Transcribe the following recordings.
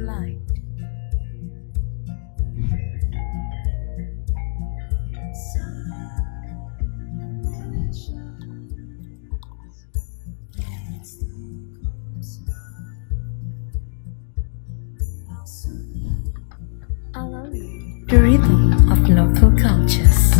delight. Along the rhythm of local cultures.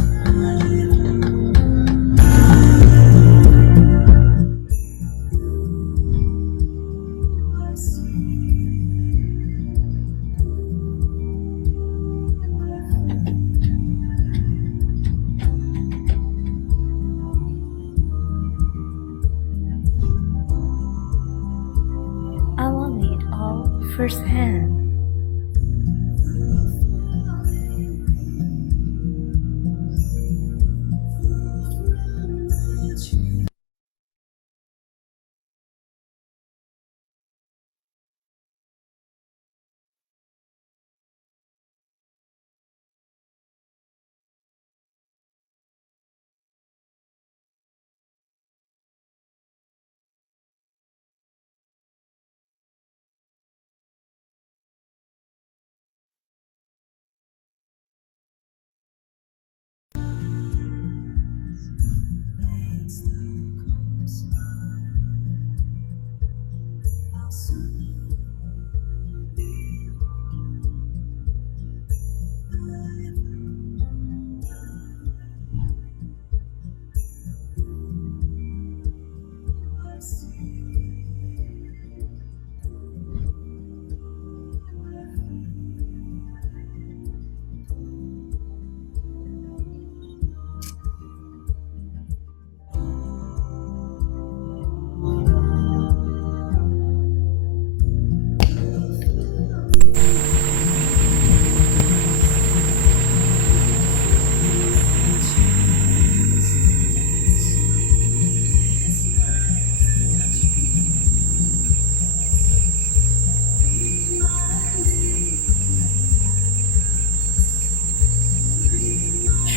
Along it all firsthand.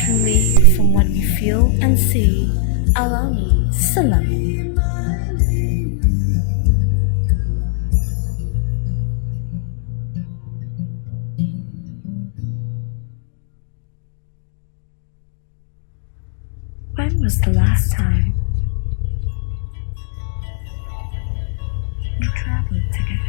Truly, from what we feel and see, Alangi Salam. When was the last time we traveled together?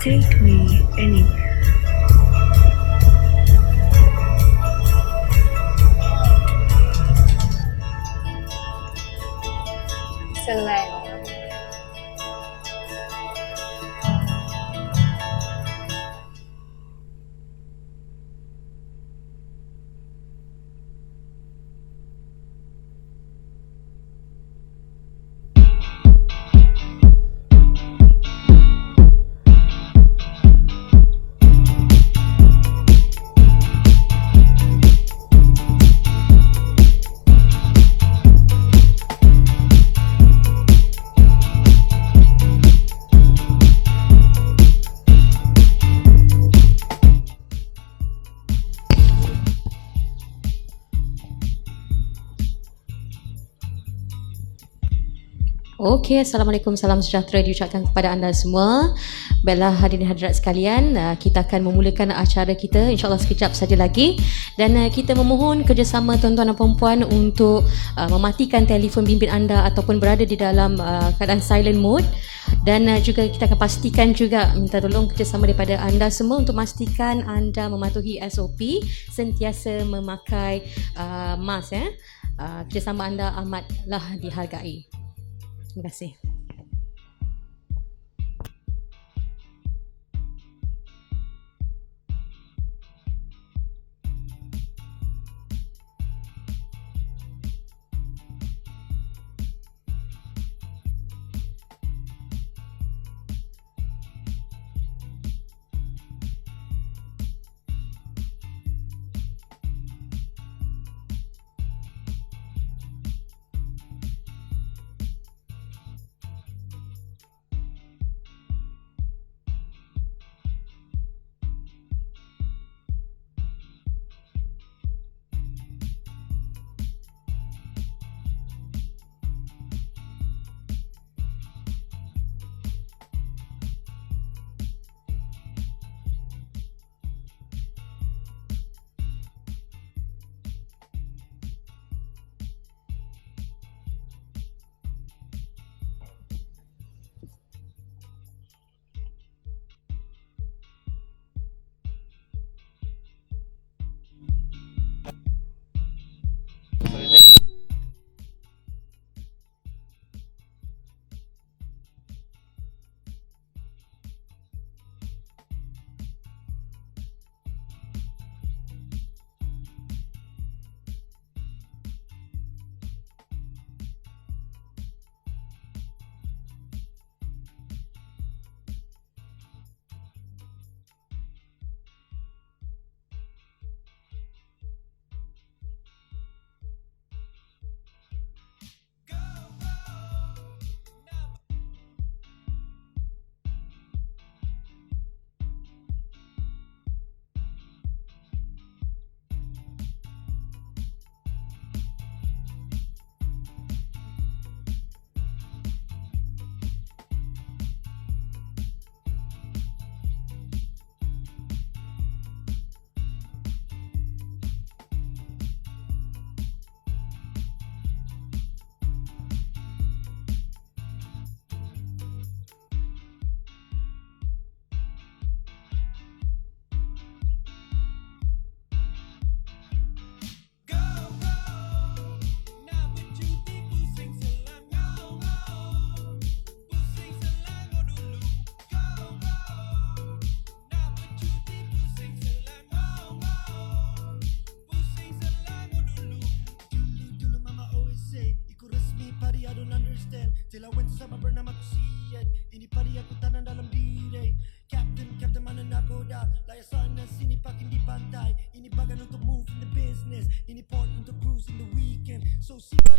Take me anywhere. Select. Okey, Assalamualaikum, salam sejahtera diucapkan kepada anda semua. Baiklah hadirin hadirat sekalian, kita akan memulakan acara kita insyaAllah sekejap saja lagi. Dan kita memohon kerjasama tuan-tuan dan puan-puan untuk mematikan telefon bimbit anda ataupun berada di dalam keadaan silent mode. Dan juga kita akan pastikan juga minta tolong kerjasama daripada anda semua untuk memastikan anda mematuhi SOP, sentiasa memakai mask. Kerjasama anda amatlah dihargai. Terima kasih. Till I went to sama bernama Kusian. Ini padi aku tanam dalam diri. Captain, Captain mana nakoda. Layar sana sini parking di pantai. Ini bagan untuk move in the business. Ini port untuk cruise in the weekend. So singgah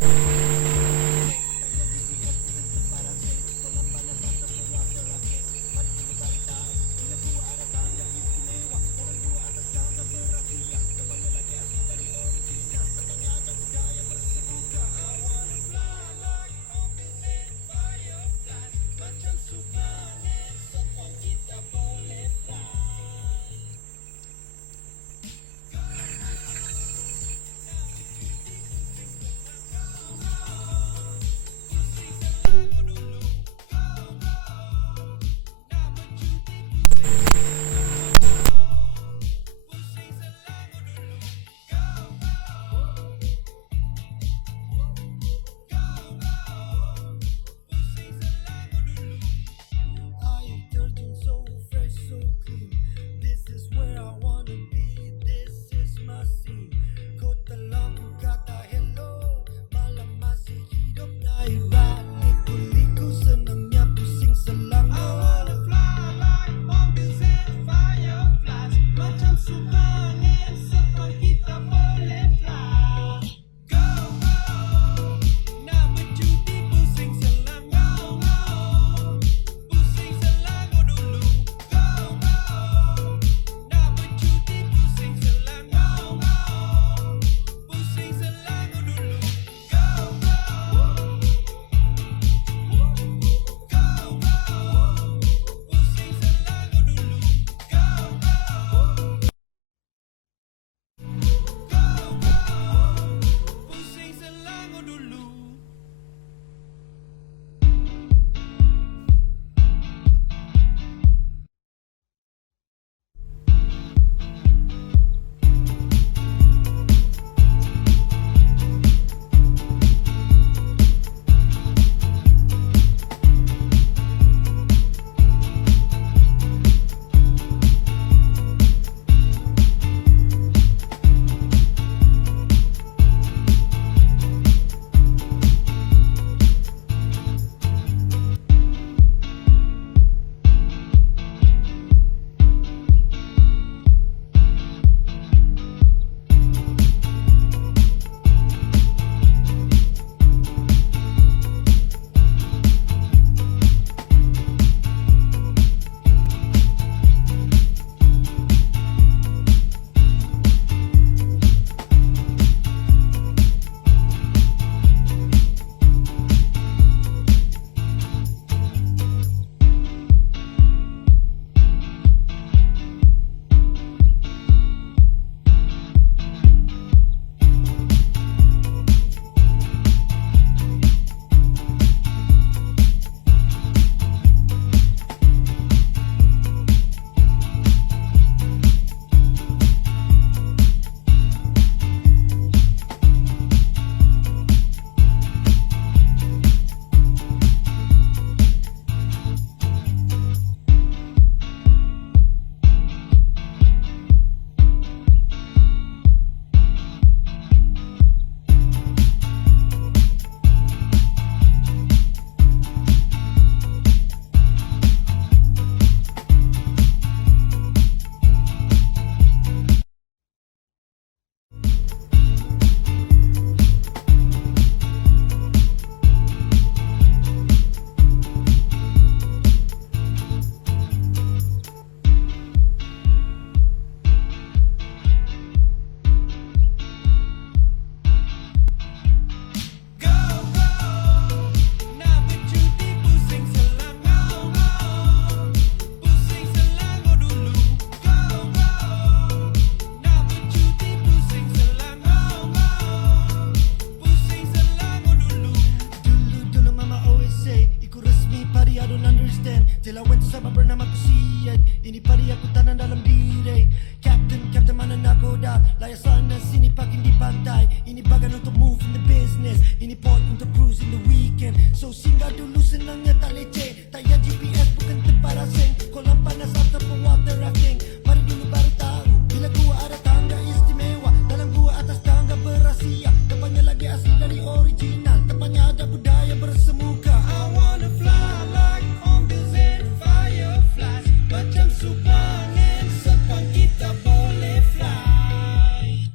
understand. Till I went to sama bernama Kusiat. Ini padi aku tanam dalam diri. Captain, Captain mana nakoda. Layar sana sini parking di pantai. Ini bagan untuk move in the business. Ini port untuk cruise in the weekend. So singgah dulu senangnya tak leceh. Tak payah GPS bukan tempat asing. Kolam panas ataupun water rafting. Mari dulu baru tahu. Bila gua ada tangga istimewa. Dalam gua atas tangga berahsia. Depannya lagi asli dari original. Depannya ada budaya bersemuka. I wanna fly like on Zen Fireflies. Macam Superman, sepang kita boleh fly.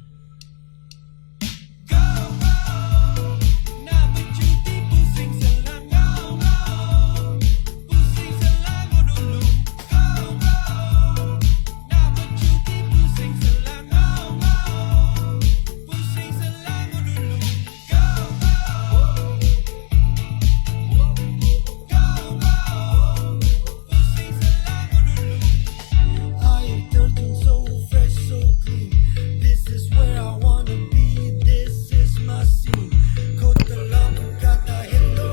Go, go, nak bercuti pusing Selangor. Pusing Selangor dulu. Go, go, nak bercuti pusing Selangor. Pusing Selangor dulu. Go, go, pusing Selangor dulu. Air terjun so fresh, so clean. This is where I wanna be. This is my scene. Kota lampu kata hello.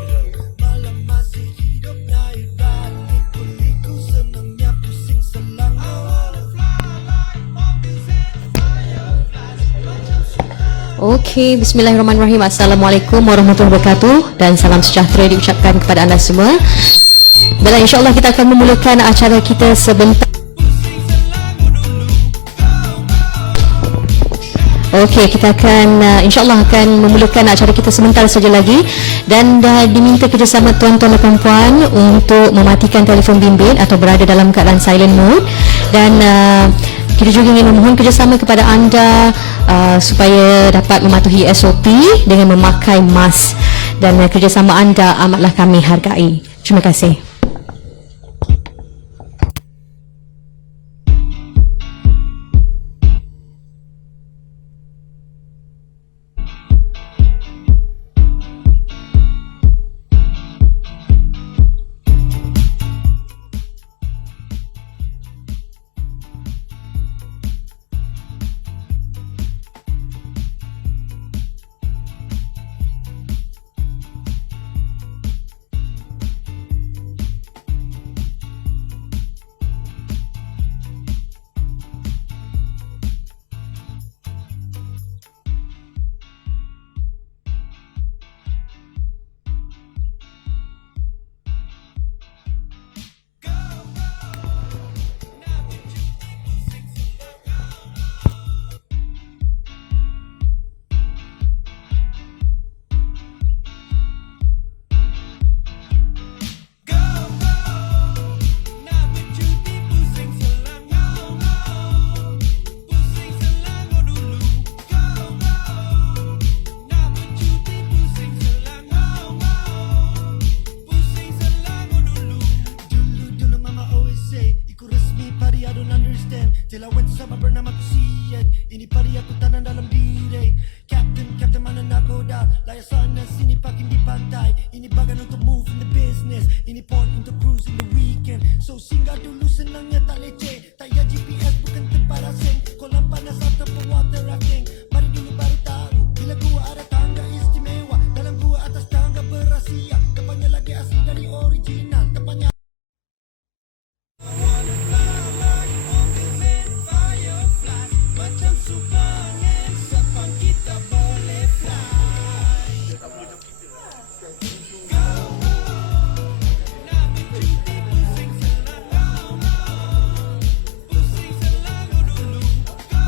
Malam masih hidup naik balik. Liku senangnya pusing Selangor. I wanna fly like Moby Zen Fireflies. Macam Superman. Okey, bismillahirrahmanirrahim. Assalamualaikum warahmatullahi wabarakatuh dan salam sejahtera diucapkan kepada anda semua. Baiklah, insya-Allah kita akan memulakan acara kita sebentar. Okey, kita akan insya-Allah akan memulakan acara kita sebentar saja lagi dan diminta kerjasama tuan-tuan dan puan-puan untuk mematikan telefon bimbit atau berada dalam keadaan silent mode dan kita juga ingin memohon kerjasama kepada anda supaya dapat mematuhi SOP dengan memakai mask dan kerjasama anda amatlah kami hargai. Terima kasih. Till I went to sama bernama Kusiat. Ini padi aku tanam dalam diri. Captain, Captain mana nakoda. Layar sana sini parking di pantai. Ini bagan untuk move in the business. Ini port untuk cruise in the weekend. So singgah dulu senangnya tak leceh. Tak payah GPS bukan tempat asing. Kolam panas ataupun water rafting. Mari dulu baru tahu. Bila gua ada tangga istimewa. Dalam gua atas tangga berahsia. Depannya lagi asli dari original. Depannya macam Superman, sepang kita boleh fly. Go, nak bercuti pusing Selangor. Pusing Selangor dulu. Go,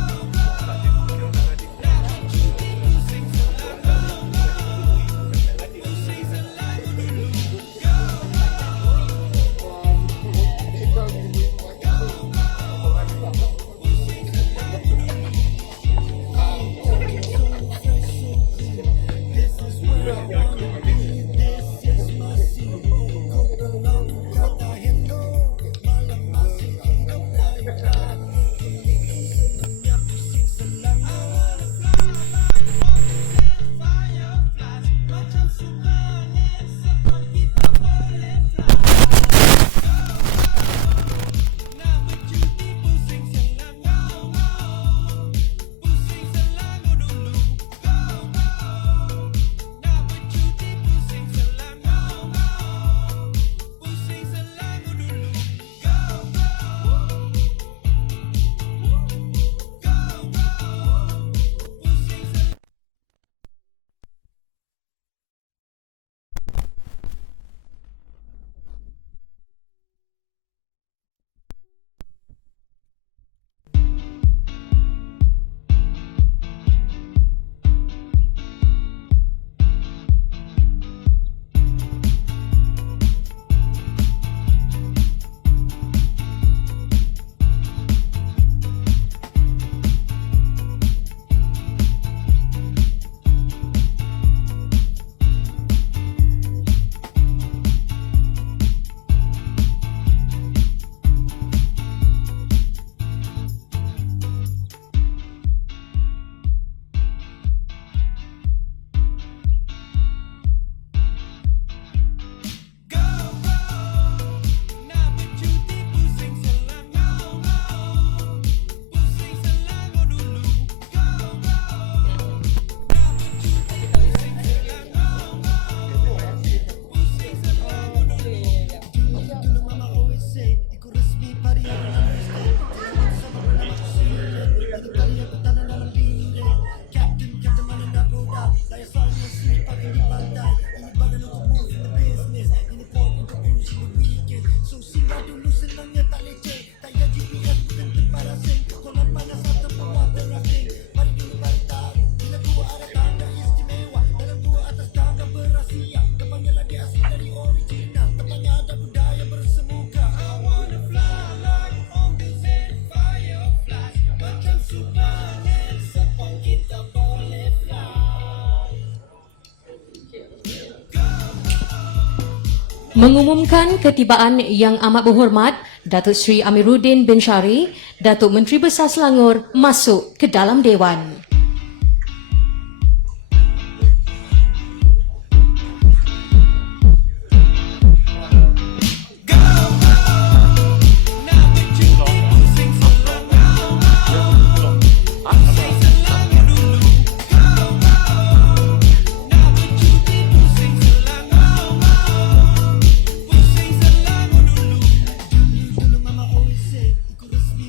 Mengumumkan ketibaan Yang Amat Berhormat Datuk Seri Amiruddin bin Syari, Datuk Menteri Besar Selangor, masuk ke dalam Dewan.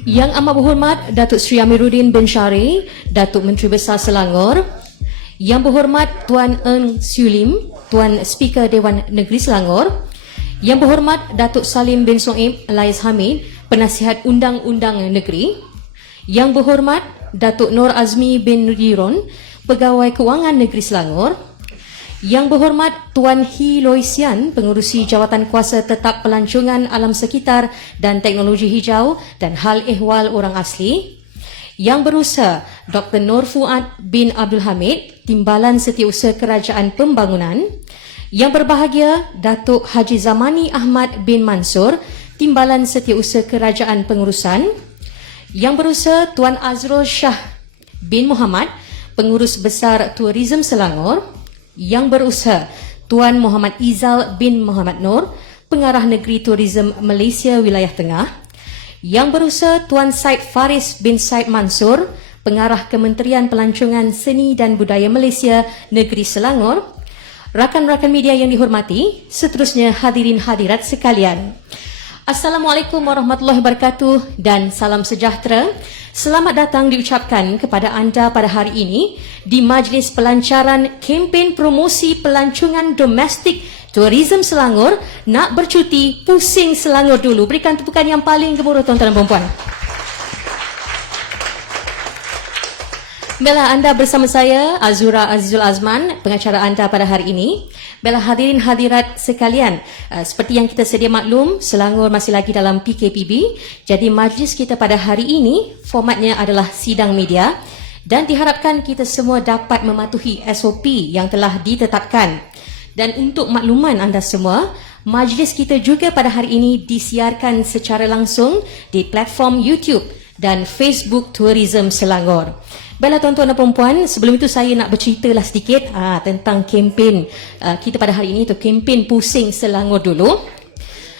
Yang Amat Berhormat Datuk Seri Amiruddin bin Syari, Datuk Menteri Besar Selangor, Yang Berhormat Tuan Eng Siu Lim, Tuan Speaker Dewan Negeri Selangor, Yang Berhormat Datuk Salim bin Soeb Alias Hamid, Penasihat Undang-Undang Negeri, Yang Berhormat Datuk Nur Azmi bin Nudiron, Pegawai Kewangan Negeri Selangor, Yang Berhormat Tuan Hee Loy Sian, Pengurusi Jawatan Kuasa Tetap Pelancongan Alam Sekitar dan Teknologi Hijau dan Hal Ehwal Orang Asli, Yang Berusaha Dr. Nur Fuad bin Abdul Hamid, Timbalan Setiausaha Kerajaan Pembangunan, Yang Berbahagia Datuk Haji Zamani Ahmad bin Mansur, Timbalan Setiausaha Kerajaan Pengurusan, Yang Berusaha Tuan Azrul Shah bin Muhammad, Pengurus Besar Tourism Selangor, Yang Berusaha Tuan Muhammad Izal bin Muhammad Nur, Pengarah Negeri Tourism Malaysia Wilayah Tengah, Yang Berusaha Tuan Said Faris bin Said Mansur, Pengarah Kementerian Pelancongan Seni dan Budaya Malaysia Negeri Selangor, rakan-rakan media yang dihormati, seterusnya hadirin hadirat sekalian. Assalamualaikum warahmatullahi wabarakatuh dan salam sejahtera. Selamat datang diucapkan kepada anda pada hari ini di Majlis Pelancaran Kempen Promosi Pelancongan Domestik Tourism Selangor. Nak bercuti, pusing Selangor dulu. Berikan tepukan yang paling gemuruh tuan-tuan dan puan-puan. Baiklah, anda bersama saya Azura Azizul Azman, pengacara anda pada hari ini. Baiklah hadirin hadirat sekalian, seperti yang kita sedia maklum, Selangor masih lagi dalam PKPB. Jadi majlis kita pada hari ini formatnya adalah sidang media dan diharapkan kita semua dapat mematuhi SOP yang telah ditetapkan. Dan untuk makluman anda semua, majlis kita juga pada hari ini disiarkan secara langsung di platform YouTube dan Facebook Tourism Selangor. Baiklah tuan-tuan dan perempuan, sebelum itu saya nak berceritalah sedikit tentang kempen kita pada hari ini, itu kempen Pusing Selangor dulu.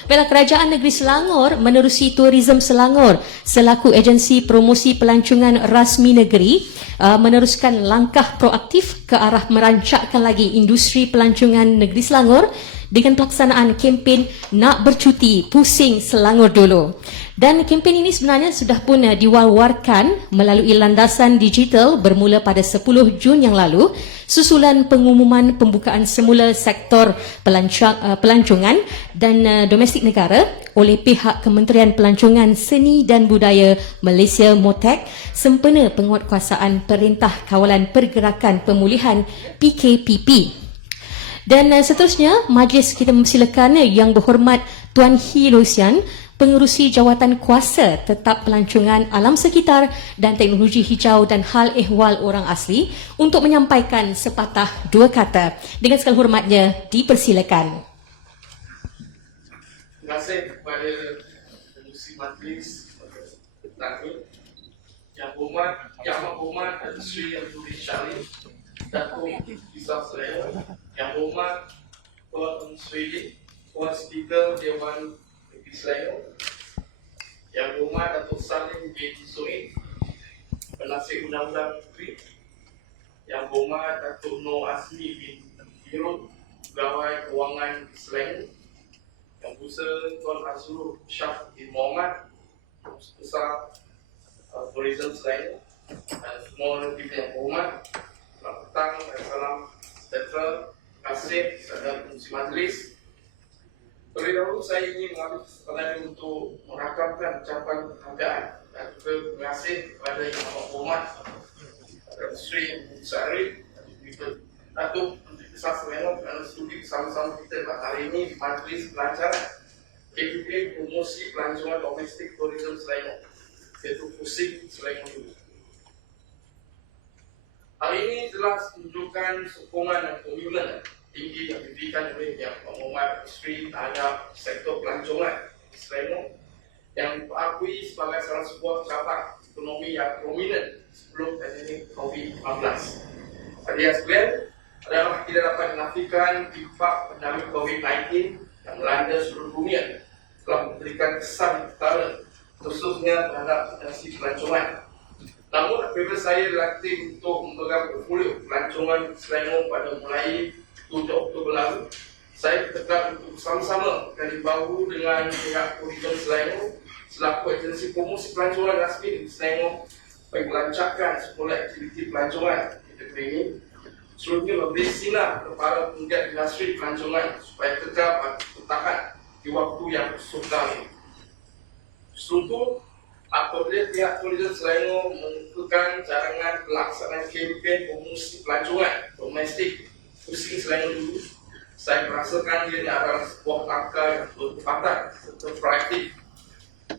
Baiklah, Kerajaan Negeri Selangor menerusi Tourism Selangor selaku agensi promosi pelancongan rasmi negeri meneruskan langkah proaktif ke arah merancakkan lagi industri pelancongan negeri Selangor dengan pelaksanaan kempen Nak Bercuti Pusing Selangor dulu. Dan kempen ini sebenarnya sudah pun diwar-warkan melalui landasan digital bermula pada 10 Jun yang lalu susulan pengumuman pembukaan semula sektor pelancongan dan domestik negara oleh pihak Kementerian Pelancongan Seni dan Budaya Malaysia MOTEC sempena penguatkuasaan Perintah Kawalan Pergerakan Pemulihan PKPP. Dan seterusnya, majlis kita mempersilakan Yang Berhormat Tuan Hee Loy Sian, Pengurusi Jawatan Kuasa Tetap Pelancongan Alam Sekitar dan Teknologi Hijau dan Hal Ehwal Orang Asli untuk menyampaikan sepatah dua kata. Dengan segala hormatnya, dipersilakan. Terima kasih kepada pengurusi majlis kami, Yang Berhormat Datuk Seri Amiruddin Syari, Datuk Besar Selangor, Yang Berhormat Tuan Eng Siu Lim, Tuan Speaker Dewan Negeri Selangor, Yang Berhormat Datuk Salim bin Soeb, Penasihat Undang-Undang Negeri, Yang Berhormat Datuk Nur Azmi bin Nudiron, Pegawai Kewangan Selangor, Yang Berusaha Tuan Azrul Shah bin Muhammad, Besar Tourism Selangor, dan semua tim yang berhormat. Selamat petang dan salam sejahtera. Terima kasih kepada pengurusi majlis. Terlebih dahulu saya ingin mengambil kesempatan untuk merakamkan ucapan penghargaan dan juga terima kasih kepada Yang Amat Berhormat Datuk Seri Syari, Datuk Menteri Besar Selangor kerana studi bersama-sama kita pada hari ini di majlis pelancaran kempen promosi pelancongan domestik tourism Selangor, iaitu Pusing Selangor dulu. Hari ini telah menunjukkan sokongan dan komitmen tinggi yang diberikan oleh Yang Berhormat Menteri terhadap sektor pelancongan di Selangor yang diakui sebagai salah sebuah cabang ekonomi yang prominent sebelum pandemik COVID-19. Hadiah sekalian, adalah tidak dapat dinafikan impak pandemik COVID-19 yang melanda seluruh dunia telah memberikan kesan ketara khususnya terhadap industri pelancongan. Namun apabila saya dilatih untuk memegang portfolio pelancongan Selangor pada mulai 7 Oktober lalu, saya bertekad untuk bersama-sama dari bahu dengan pihak Tourism Selangor selaku agensi promosi pelancongan rasmi di Selangor bagi melancarkan semula aktiviti pelancongan di negeri ini. Seluruhnya memberi sinar kepada penggiat industri pelancongan supaya tetap bertahan di waktu yang sukar ini. Seluruh apabila pihak Tourism Selangor menentukan cadangan pelaksanaan kempen promosi pelancongan domestik Pusing Selangor dulu, saya merasakan ia adalah sebuah langkah yang bertepatan serta proaktif.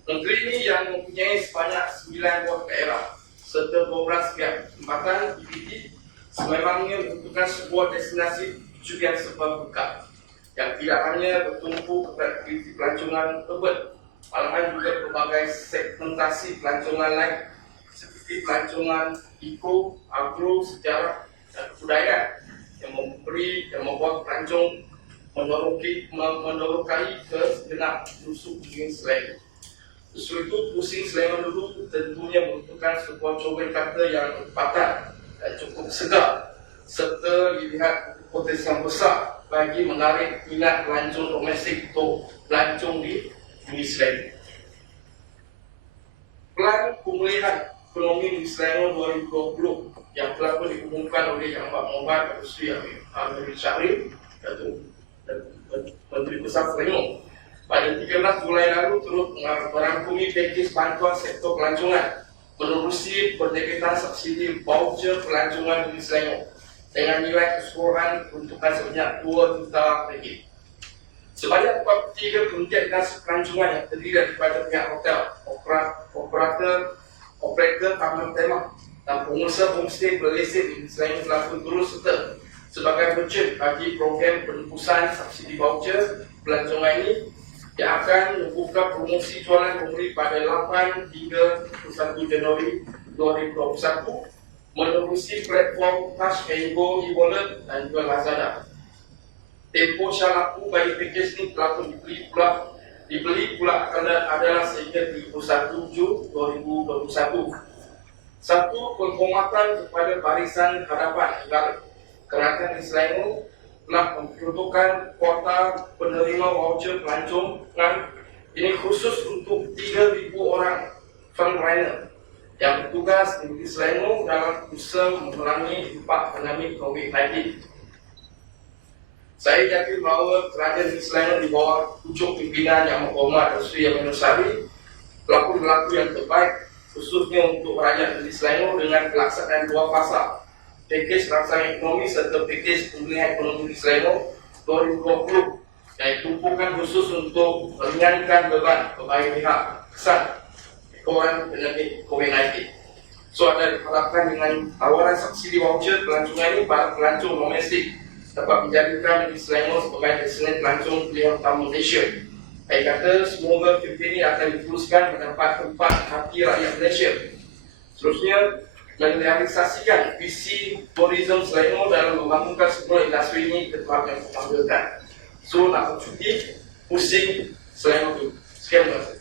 Negeri ini yang mempunyai sebanyak 9 buah daerah serta 12 pihak tempatan PPT sememangnya membutuhkan sebuah destinasi tujuan serba buka yang tidak hanya bertumpu kepada aktiviti pelancongan urban, malahan juga berbagai segmentasi pelancongan lain seperti pelancongan eco, agro, sejarah dan budaya yang membuat pelancong menerokai ke segenap musuh Pusing Selangor. Justru itu Pusing Selangor dulu tentunya membutuhkan sebuah coba kata yang berpatah dan cukup segar serta dilihat potensi yang besar bagi menarik minat pelancong domestik untuk pelancong di Bumi Selangor. Plan pemulihan ekonomi di Selangor 2020 yang telah pun diumumkan oleh Yang Berhormat Menteri Amir Syarif dan Menteri Besar Selangor pada 13 Julai lalu turut merangkumi pakej bantuan sektor pelancongan menerusi penerbitan subsidi voucher pelancongan di Selangor dengan nilai keseluruhan peruntukan sebanyak 2 juta ringgit. Sebanyak 43 penggiat industri pelancongan yang terdiri daripada pihak hotel, operator taman tema dan pengusaha homestay berlesen di Selangor telah pun turut serta sebagai merchant bagi program penembusan subsidi voucher pelancongan ini yang akan membuka promosi jualan pembeli pada 8 hingga 1 Januari 2021 menerusi platform Touch and Go e-wallet dan juga Lazada. Tempoh syalaku bagi pakej ini telah pun dibeli pula adalah sehingga 31 Jun 2021. Satu, penghormatan kepada Barisan Hadapan Negara Kerajaan di Selangor telah memperuntukkan kuota penerima voucher pelancongan ini khusus untuk 3,000 orang fundraiser yang bertugas di Selangor dalam usaha memerangi impak pandemik COVID-19. Saya yakin bahawa kerajaan di Selangor di bawah pucuk pimpinan Yang Berhormat Menteri Amir Syarif telah pun berlaku yang terbaik khususnya untuk rakyat di Selangor dengan pelaksanaan 2 fasa pakej rangsangan ekonomi serta pakej pemulihan ekonomi di Selangor 2020 yang ditumpukan khusus untuk meringankan beban berbagai pihak kesan ekoran pandemik COVID-19. So ada diharapkan dengan tawaran subsidi voucher pelancongan ini para pelancong domestik dapat dijadikan di Selangor sebagai destinasi pelancong pilihan utama Malaysia. Saya kata semoga kempen ini akan diteruskan mendapat tempat hati rakyat Malaysia. Seterusnya merealisasikan visi Tourism Selangor dalam membangunkan sebuah industri ini ke tempat yang membanggakan. So nak bercuti Pusing Selangor itu. Sekian terima kasih.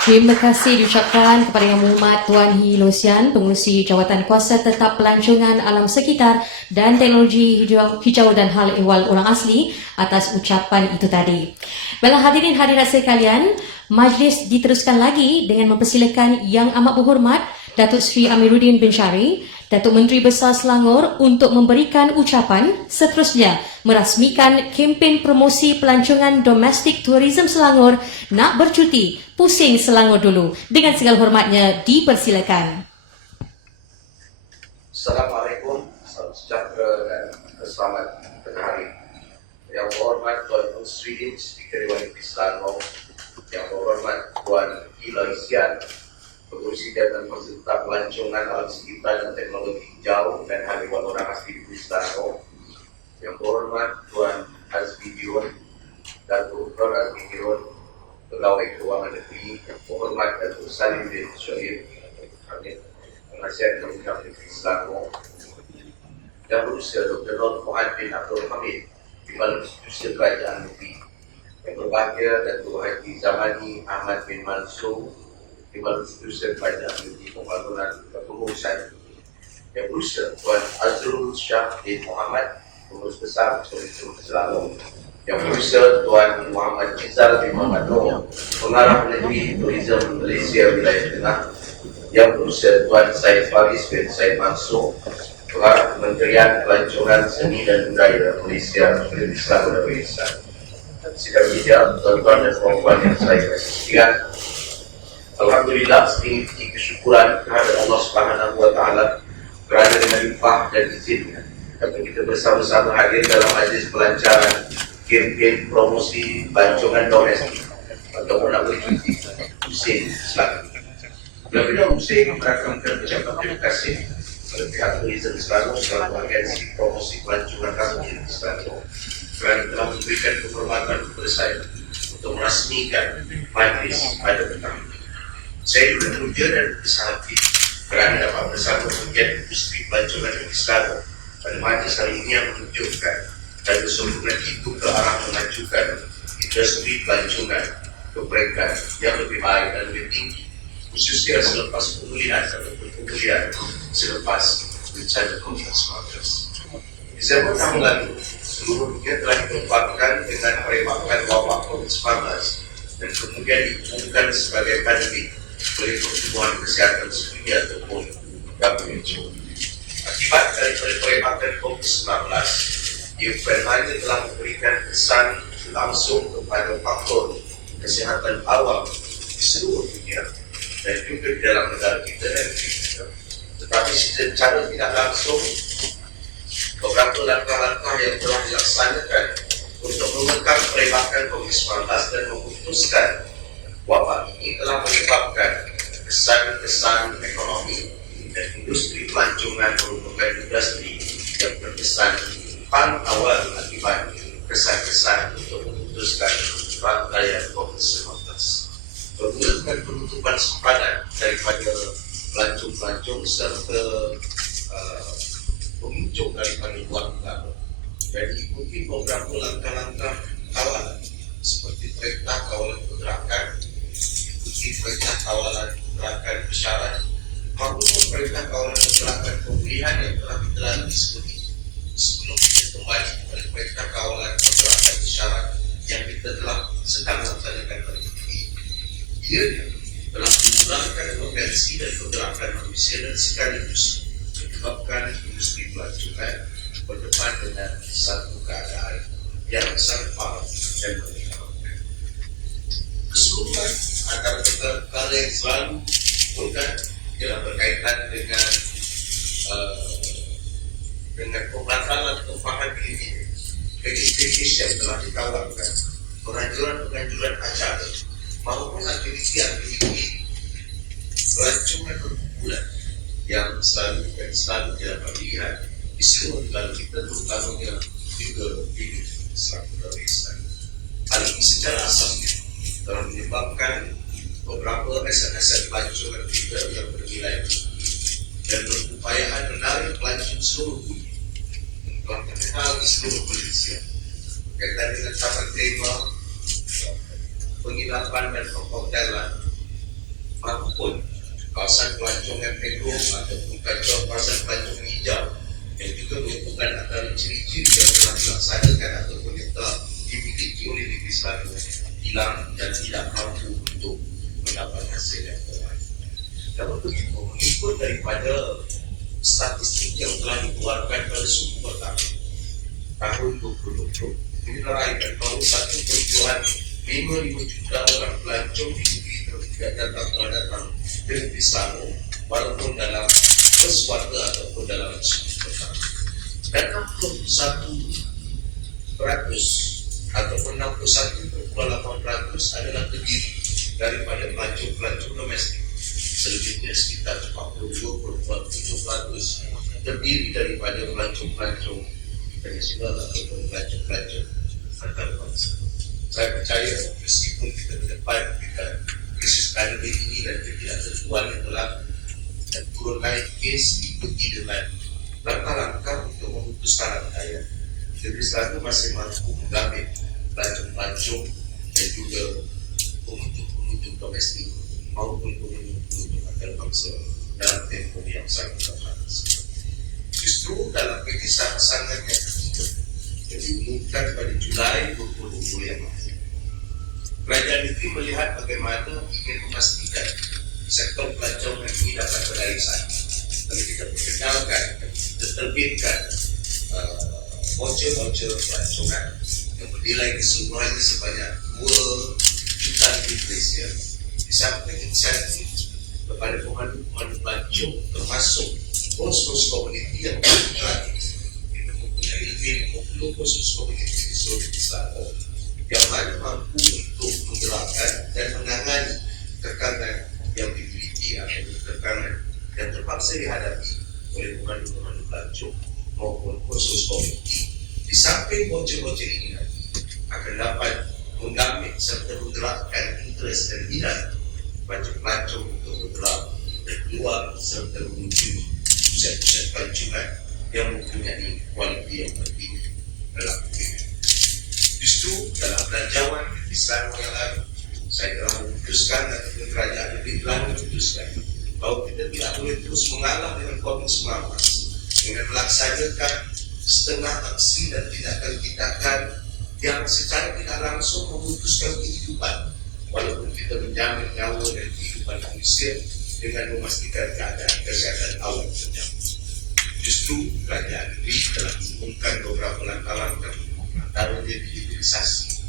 Terima kasih diucapkan kepada Yang Berhormat Tuan Hee Loh Sian, Pengerusi Jawatan Kuasa Tetap Pelancongan Alam Sekitar dan Teknologi Hijau dan Hal Ehwal Orang Asli atas ucapan itu tadi. Baiklah hadirin hadirat sekalian, majlis diteruskan lagi dengan mempersilakan Yang Amat Berhormat Datuk Seri Amiruddin bin Syarif, Datuk Menteri Besar Selangor untuk memberikan ucapan, seterusnya merasmikan kempen promosi pelancongan domestik Tourism Selangor nak bercuti Pusing Selangor dulu. Dengan segala hormatnya dipersilakan. Assalamualaikum, salam sejahtera dan selamat tengah hari. Yang berhormat Tuan Menteri Speaker Dewan Negeri Selangor, Yang berhormat Tuan Hee Loh Sian, Pengerusi Jabatan Kuasa Tetap Pelancongan Alam Sekitar dan Teknologi Hijau dan Hal Ehwal Orang Asli di Selangor, Yang berhormat Tuan Azmi Dirun, Datuk Dr. Azmi Dirun, Pegawai Kewangan Negeri, Yang berhormat Datuk Salim bin Syarif, Penasihat Undang-Undang Negeri Selangor, Yang berusia Dr. Nur Fuad bin Abdul Hamid, Kepala Institusi Kerajaan Negeri. Yang berbahagia Datuk Haji Zamani Ahmad bin Mansur, Kepala Institusi Kerajaan Negeri Pembangunan Kepengurusan. Yang berusia Tuan Azrul Shah bin Muhammad, Pengurus Besar Konsorsium Selangor. Yang berusia Tuan Muhammad Izal bin Muhammad Noor, Pengarah Negeri Tourism Malaysia Wilayah Tengah. Yang berusia Tuan Said Faris bin Said Mansur, Pengarah Kementerian Pelancongan Seni dan Budaya Malaysia Wilayah Selangor dan Malaysia. Sidang media, tuan-tuan dan puan-puan yang saya kasihan, alhamdulillah, setinggi kesyukuran kepada Allah Subhanahu Wa Taala kerana dengan limpah dan izinnya dapat kita bersama-sama hadir dalam majlis pelancaran kempen promosi pelancongan domestik ataupun apa itu musim Selangor. Lebih dahulu saya ingin merakamkan ucapan terima kasih kepada pihak Tourism Selangor selaku agensi promosi pelancongan kami di Selangor kerana telah memberikan kehormatan kepada saya untuk merasmikan majlis pada petang. Saya juga teruja dan besar hati kerana dapat bersama menjadi industri pelancongan di Selangor pada majlis hari ini yang menunjukkan dan keseluruhan itu ke arah mengajukan industri pelancongan ke peringkat yang lebih baik dan lebih tinggi, khususnya selepas pemulihan selepas bencana COVID-19. Desember tahun lalu, seluruh dunia telah ditemparkan dengan merebakkan wabak COVID-19 dan kemudian diumumkan sebagai pandemik oleh Pertubuhan Kesihatan Sedunia ataupun WHO. Akibat daripada perebakkan COVID-19, influenza telah memberikan kesan langsung kepada faktor kesihatan awam di seluruh dunia dan juga di dalam negara kita dan kita. Tetapi secara tidak langsung, beberapa langkah-langkah yang telah dilaksanakan untuk mengekang perebakan COVID-19 dan memutuskan wabak ini telah menyebabkan kesan-kesan ekonomi dan industri pelancongan merupakan industri yang berkesan paling awal akibat kesan-kesan untuk memutuskan rantaian COVID-19. Bermula dengan penutupan sempadan daripada pelancong-pelancong serta pengunjung daripada luar negara dan ikuti beberapa langkah-langkah kawalan seperti perintah kawalan pergerakan, ikuti perintah kawalan pergerakan bersyarat maupun perintah kawalan pergerakan pemulihan yang telah kita lalui sebelum kita kembali kepada perintah kawalan pergerakan bersyarat yang kita telah sedang laksanakan hari ini. Ia telah mengurangkan potensi dan pergerakan manusia dan sekaligus menyebabkan industri pelancongan berdepan dengan satu keadaan yang serba dan menyeramkan. Keseluruhan antara perkara yang selalu bukan dalam berkaitan dengan pembatalan tumpahan ini, aktivitas yang telah ditawarkan, penganjuran acara maupun aktiviti pelancongan berbulan yang selalu dapat dilihat di seluruh negara kita, terutamanya juga di Selangor dan hal ini secara asalnya telah menyebabkan beberapa aset-aset pelancongan kita yang bernilai dan berupayaan menarik pelancong seluruh dunia yang telah terkenal di seluruh Malaysia berkaitan dengan taman tema, penginapan dan perhotelan maupun kawasan pelancongan agro ataupun kawasan pelancongan hijau yang juga merupakan antara ciri-ciri yang telah dilaksanakan ataupun yang telah dimiliki oleh negeri Selangor hilang dan tidak mampu untuk mendapat hasil yang terbaik. Kalau begitu, mengikut daripada statistik yang telah dikeluarkan pada suku pertama tahun 2020, ini meraihkan bahawa 1.55 juta orang pelancong di negeri tidak datang ke negeri Selangor walaupun dalam sesuatu ataupun dalam suku pertama. Dan 61% ataupun 61.8% adalah terdiri daripada pelancong-pelancong domestik. Selebihnya sekitar 42.7% terdiri daripada pelancong-pelancong internasional ataupun pelajar-pelajar antarabangsa. Saya percaya meskipun kita mengedepankan krisis pandemik ini dan ketidaktentuan yang berlaku dan turun naik kes diikuti dengan langkah-langkah untuk memutuskan rantaian, Negeri Selangor masih mampu mengambil pelancong-pelancong dan juga pengunjung-pengunjung domestik maupun pengunjung-pengunjung antarabangsa dalam tempoh yang sangat terbatas. Justru dalam kisah pasangan yang ketiga yang diumumkan pada Julai 2020 yang lalu, Kerajaan Negeri melihat bagaimana ingin memastikan sektor pelancongan ini dapat berlangsung. Kalau kita perkenalkan, kita terbitkan voucher-voucher pelancongan yang bernilai keseluruhannya sebanyak 2 juta Malaysia. Di samping insentif kepada pemandu-pemandu pelancong termasuk khusus komuniti yang gratis. Kita mempunyai lebih 50 khusus komuniti di seluruh Selangor yang mana mampu untuk menggerakkan dan menangani tekanan yang dimiliki atau tekanan yang terpaksa dihadapi oleh pemandu-pemandu pelancong maupun khusus komuniti. Di samping voucher-voucher ini akan dapat mengambil serta menggerakkan interest dan minat pelancong untuk bergerak dan keluar serta menuju pusat-pusat pelancongan yang mempunyai kualiti yang penting dalam dunia. Justru dalam belanjawan di Selangor yang lalu, saya telah memutuskan ataupun kerajaan negeri telah memutuskan bahawa kita tidak boleh terus mengalah dengan COVID-19 dengan melaksanakan setengah aksi dan tindakan-tindakan yang secara tidak langsung memutuskan kehidupan, walaupun kita menjamin nyawa dan kehidupan manusia dengan memastikan keadaan kesehatan awal terjamin. Justru kerajaan negeri telah mengumumkan beberapa langkah-langkah antaranya digitalisasi,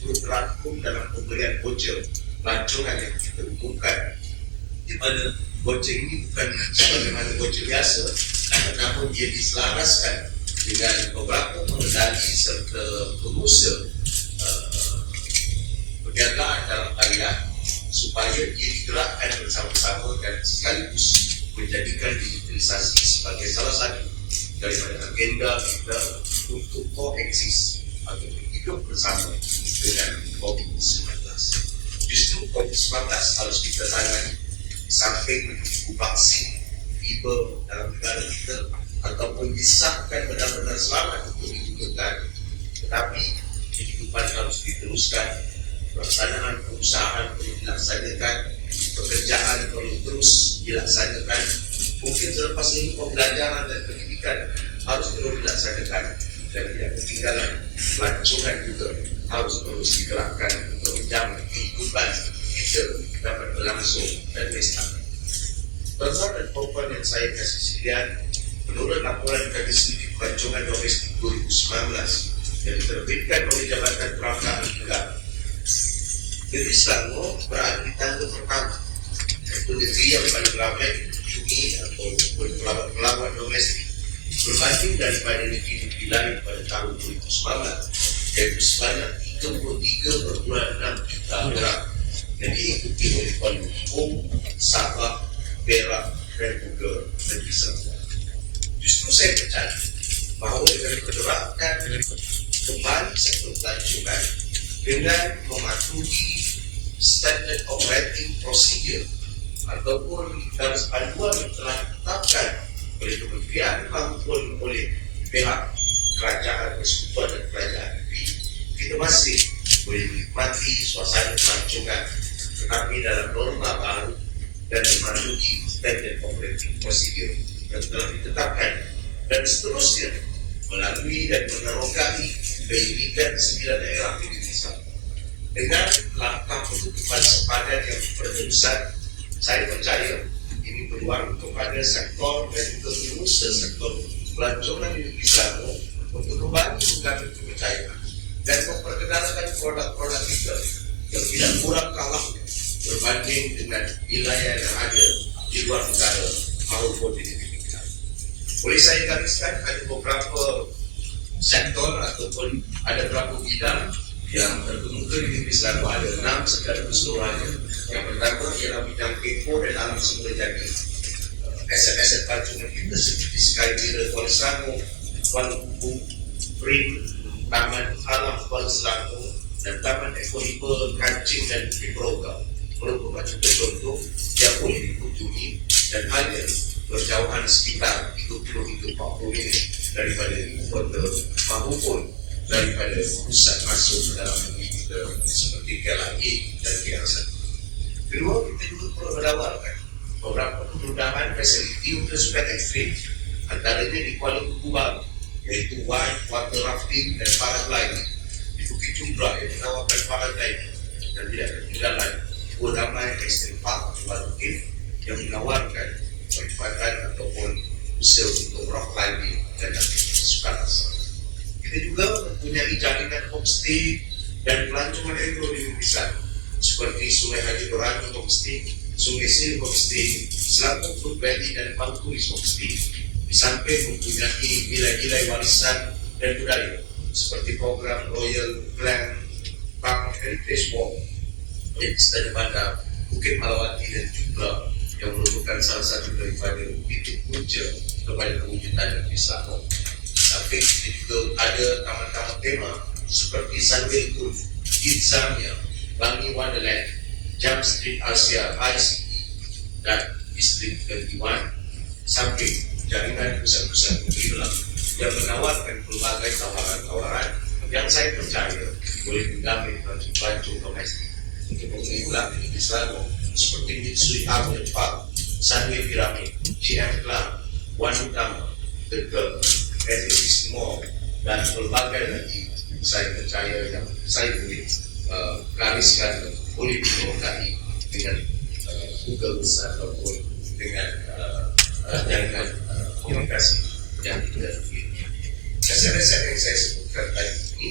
turut rangkum dalam pemberian voucher pelancongan yang kita umumkan, di mana voucher ini bukan sebagaimana voucher biasa, namun dia diselaraskan dengan beberapa pengendali serta pengusaha perniagaan dalam talian supaya ia digerakkan bersama-sama dan sekaligus menjadikan digitalisasi sebagai salah satu daripada agenda kita untuk koeksis atau hidup bersama dengan COVID-19. Justru COVID-19 harus kita tangani di samping menunggu vaksin tiba dalam negara kita ataupun disahkan benar-benar selamat untuk digunakan, tetapi kehidupan harus diteruskan, pelaksanaan perusahaan perlu dilaksanakan, pekerjaan perlu terus dilaksanakan, mungkin selepas ini pembelajaran dan pendidikan harus terus dilaksanakan, dan tidak ketinggalan pelancongan juga harus terus digerakkan untuk menjamin kehidupan kita dapat berlangsung dan lestari. Tuan-tuan dan puan yang saya kasih sekalian, menurut laporan Kajian Studi Pelancongan Domestik 2019 yang diterbitkan oleh Jabatan Perangkaan Negara, Negeri Selangor berada di tangga pertama, iaitu negeri yang paling ramai dikunjungi atau pelawat domestik berbanding daripada negeri-negeri lain pada tahun 2019, iaitu sebanyak 33,6 juta orang yang diikuti oleh Kuala Lumpur, Sabah, Perak dan juga Negeri Selangor. Justru saya percaya bahawa dengan pergerakan kembali sektor pelancongan dengan mematuhi standard operating procedure ataupun garis panduan yang telah ditetapkan oleh kementerian maupun oleh pihak kerajaan persekutuan dan kerajaan negeri, kita masih boleh menikmati suasana pelancongan tetapi dalam norma baru dan mematuhi standard operating procedure yang telah ditetapkan, dan seterusnya melalui dan menerongkai pendidikan 9 daerah di Indonesia. Dengan langkah penutupan sepadan yang berterusan, saya percaya ini peluang kepada sektor dan juga pengusaha sektor pelancongan di Indonesia untuk kembali mengambil kepercayaan dan memperkenalkan produk-produk kita yang tidak kurang kalah berbanding dengan wilayah yang ada di luar negara maupun di negeri kita. Boleh saya gariskan ada beberapa sektor ataupun ada beberapa bidang yang terkemuka di negeri Selangor, ada 6 secara keseluruhannya. Yang pertama ialah bidang kepo dan alam semula jadi. Aset-aset pelancongan kita seperti Skybira, Kuala Selangor, Kuala Lumpur, BRIM, Taman Alam Kuala Selangor dan Taman Ekonomi Kancing dan Bukit Perogam merupakan contoh yang boleh dikunjungi dan hanya berjauhan sekitar 30 hingga 40 minit daripada ibu kota maupun daripada pusat masuk dalam negeri kita seperti KLIA dan KL1. Kedua, kita juga perlu menawarkan beberapa kemudahan fasiliti untuk sepeda ekstrim, antaranya di Kuala Lumpur, iaitu white water rafting dan paragliding. Di Bukit Jumbra yang menawarkan paragliding dan tidak ketinggalan Damai Extreme Park Kuala Lumpur yang menawarkan perkhidmatan ataupun usaha untuk rock climbing dan aktivitas sukarasa. Kita juga mempunyai jaringan homestay dan pelancongan agrowisata seperti Sungai Haji Berani Homestay, Sungai Sil Homestay, Selangor Fruit Valley dan Bangkuris Homestay. Di samping mempunyai nilai-nilai warisan dan budaya seperti program Royal Glen Park Heritage Walk, Istana Bandar, Bukit Malawati dan juga yang merupakan salah satu daripada titik punca kepada kewujudan negeri Selangor. Tapi kita juga ada taman-taman tema seperti Sunway Grove, Kidzania, Bangi Wonderland, Jump Street Asia, ICE dan Distrik 31, samping jaringan pusat-pusat penghilang yang menawarkan pelbagai tawaran-tawaran yang saya percaya boleh menjamin pelancong domestik untuk mengulang di Selangor seperti Mitsui Harbour Park, Sunway Pyramid, GM Club, One Utama, The Curve, Edison Mall dan pelbagai lagi saya percaya yang saya boleh gariskan boleh diperoleh dengan Google ataupun dengan jaringan komunikasi yang kita miliki. Resep-resep yang saya sebutkan tadi ini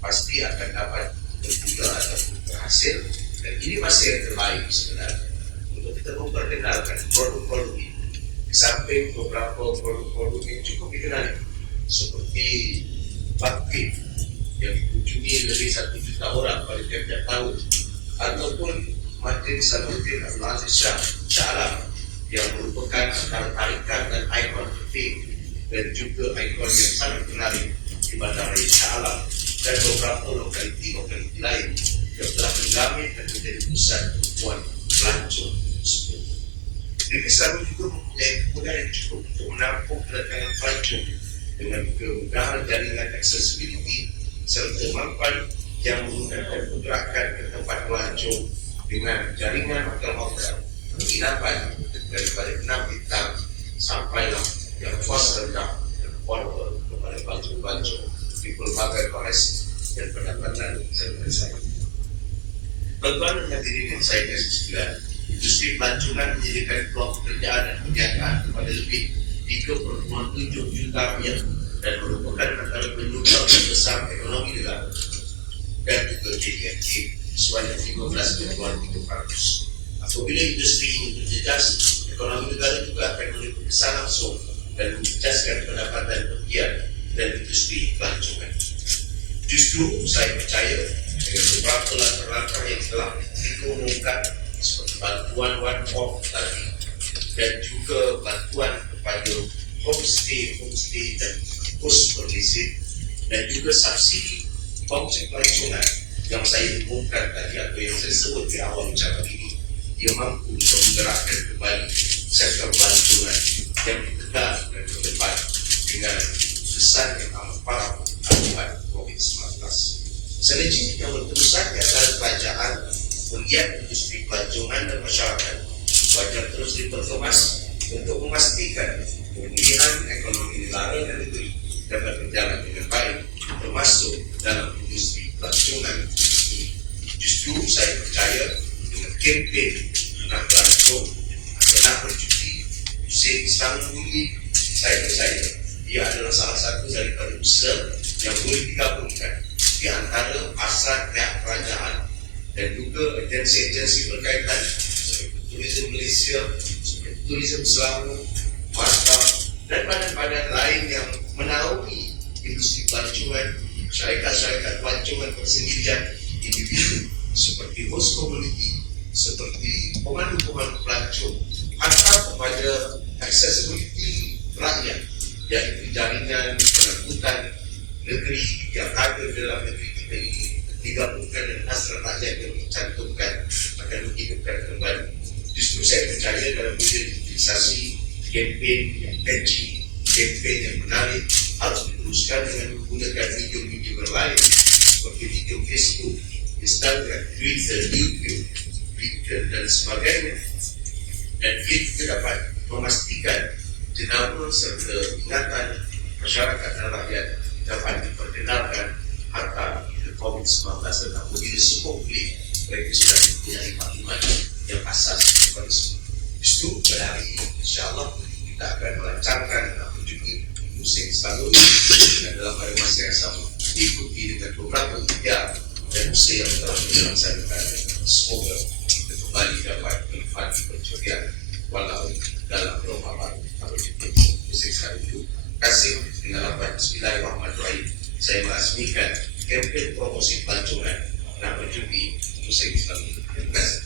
pasti akan dapat berguna ataupun berhasil, dan ini masih yang terbaik sebenarnya untuk kita memperkenalkan produk-produk ini. Di samping beberapa produk-produk yang cukup dikenali seperti Bakpit yang dikunjungi lebih 1 juta orang pada tiap-tiap tahun, ataupun Martin Salahuddin Abdul Aziz Shah Alam yang merupakan antara tarikan dan ikon penting dan juga ikon yang sangat menarik di Bandaraya Shah Alam dan beberapa lokaliti lain yang telah menjamin dan menjadi pusat tumpuan pelancong tersebut. Negeri Selangor juga mempunyai kemudahan yang cukup untuk menampung kedatangan pelancong dengan kemudahan jaringan accessibility serta mampan yang menggunakan pergerakan ke tempat pelancong dengan jaringan hotel-hotel penginapan daripada 6 bintang sampailah yang kos rendah dan affordable kepada pelancong-pelancong di pelbagai variasi dan pendapatan saya. Tuan-tuan dan hadirin yang saya kasih sekalian, industri pelancongan menyediakan peluang pekerjaan dan penjagaan kepada lebih 3.7 juta rakyat dan merupakan antara penyumbang terbesar ekonomi negara dan juga GDP sebanyak 15.300. Apabila industri ini berjejas, ekonomi negara juga akan meliputi kesan langsung dan menjejaskan pendapatan bagian dan industri pelancongan. Justru saya percaya dengan beberapa langkah-langkah yang telah diumumkan seperti bantuan one-off tadi dan juga bantuan kepada homestay dan kos berlizin dan juga subsidi voucher pelancongan yang saya umumkan tadi atau yang saya sebut di awal ucapan ini, ia mampu untuk menggerakkan kembali sektor pelancongan yang ditegar dan berdepan dengan kesan yang amat parah akibat COVID-19. Selanjutnya berterusan di antara kerajaan melihat industri pelancongan dan masyarakat wajar terus diperkemas untuk memastikan pemulihan ekonomi negara dan negeri dapat berjalan dengan baik, termasuk dalam industri pelancongan ini. Justru saya percaya dengan kempen anak pelancong atau anak bercuti musim Selangor ini, saya percaya ia adalah salah satu daripada usaha yang boleh digabungkan di antara asas pihak kerajaan dan juga agensi-agensi berkaitan seperti Tourism Malaysia, seperti Tourism Selangor, Marta dan badan-badan lain yang menaungi industri pelancongan, syarikat-syarikat pelancongan persendirian, individu seperti host community, seperti pemandu-pemandu pelancong, atau kepada accessibility rakyat, iaitu jaringan, pengangkutan negeri yang ada dalam negeri kita ini digabungkan dengan hasrat rakyat yang dicantumkan akan menghidupkan kembali. Justru saya percaya dalam digitalisasi, kempen yang catchy, kempen yang menarik harus diteruskan dengan menggunakan medium-medium lain seperti medium Facebook, Instagram, Twitter, YouTube, Twitter dan sebagainya. Dan kita dapat memastikan jenama serta ingatan masyarakat dan rakyat dapat diperkenalkan harta COVID-19 dan apabila semua pulih mereka sudah mempunyai maklumat yang asas kepada semua. Justru pada hari ini insyaAllah kita akan melancarkan menunjuki musim Selangor dan dalam pada masa yang sama diikuti dengan beberapa kegiatan dan usaha yang telah dilaksanakan. Semoga kita kembali dapat menikmati percutian walau dalam Ramadan atau di musim Selangor itu. Kasih dengan lapan Bismillahirrahmanirrahim. Saya meresmikan kempen promosi pelancongan dan berjudi musim Selangor. Terima kasih.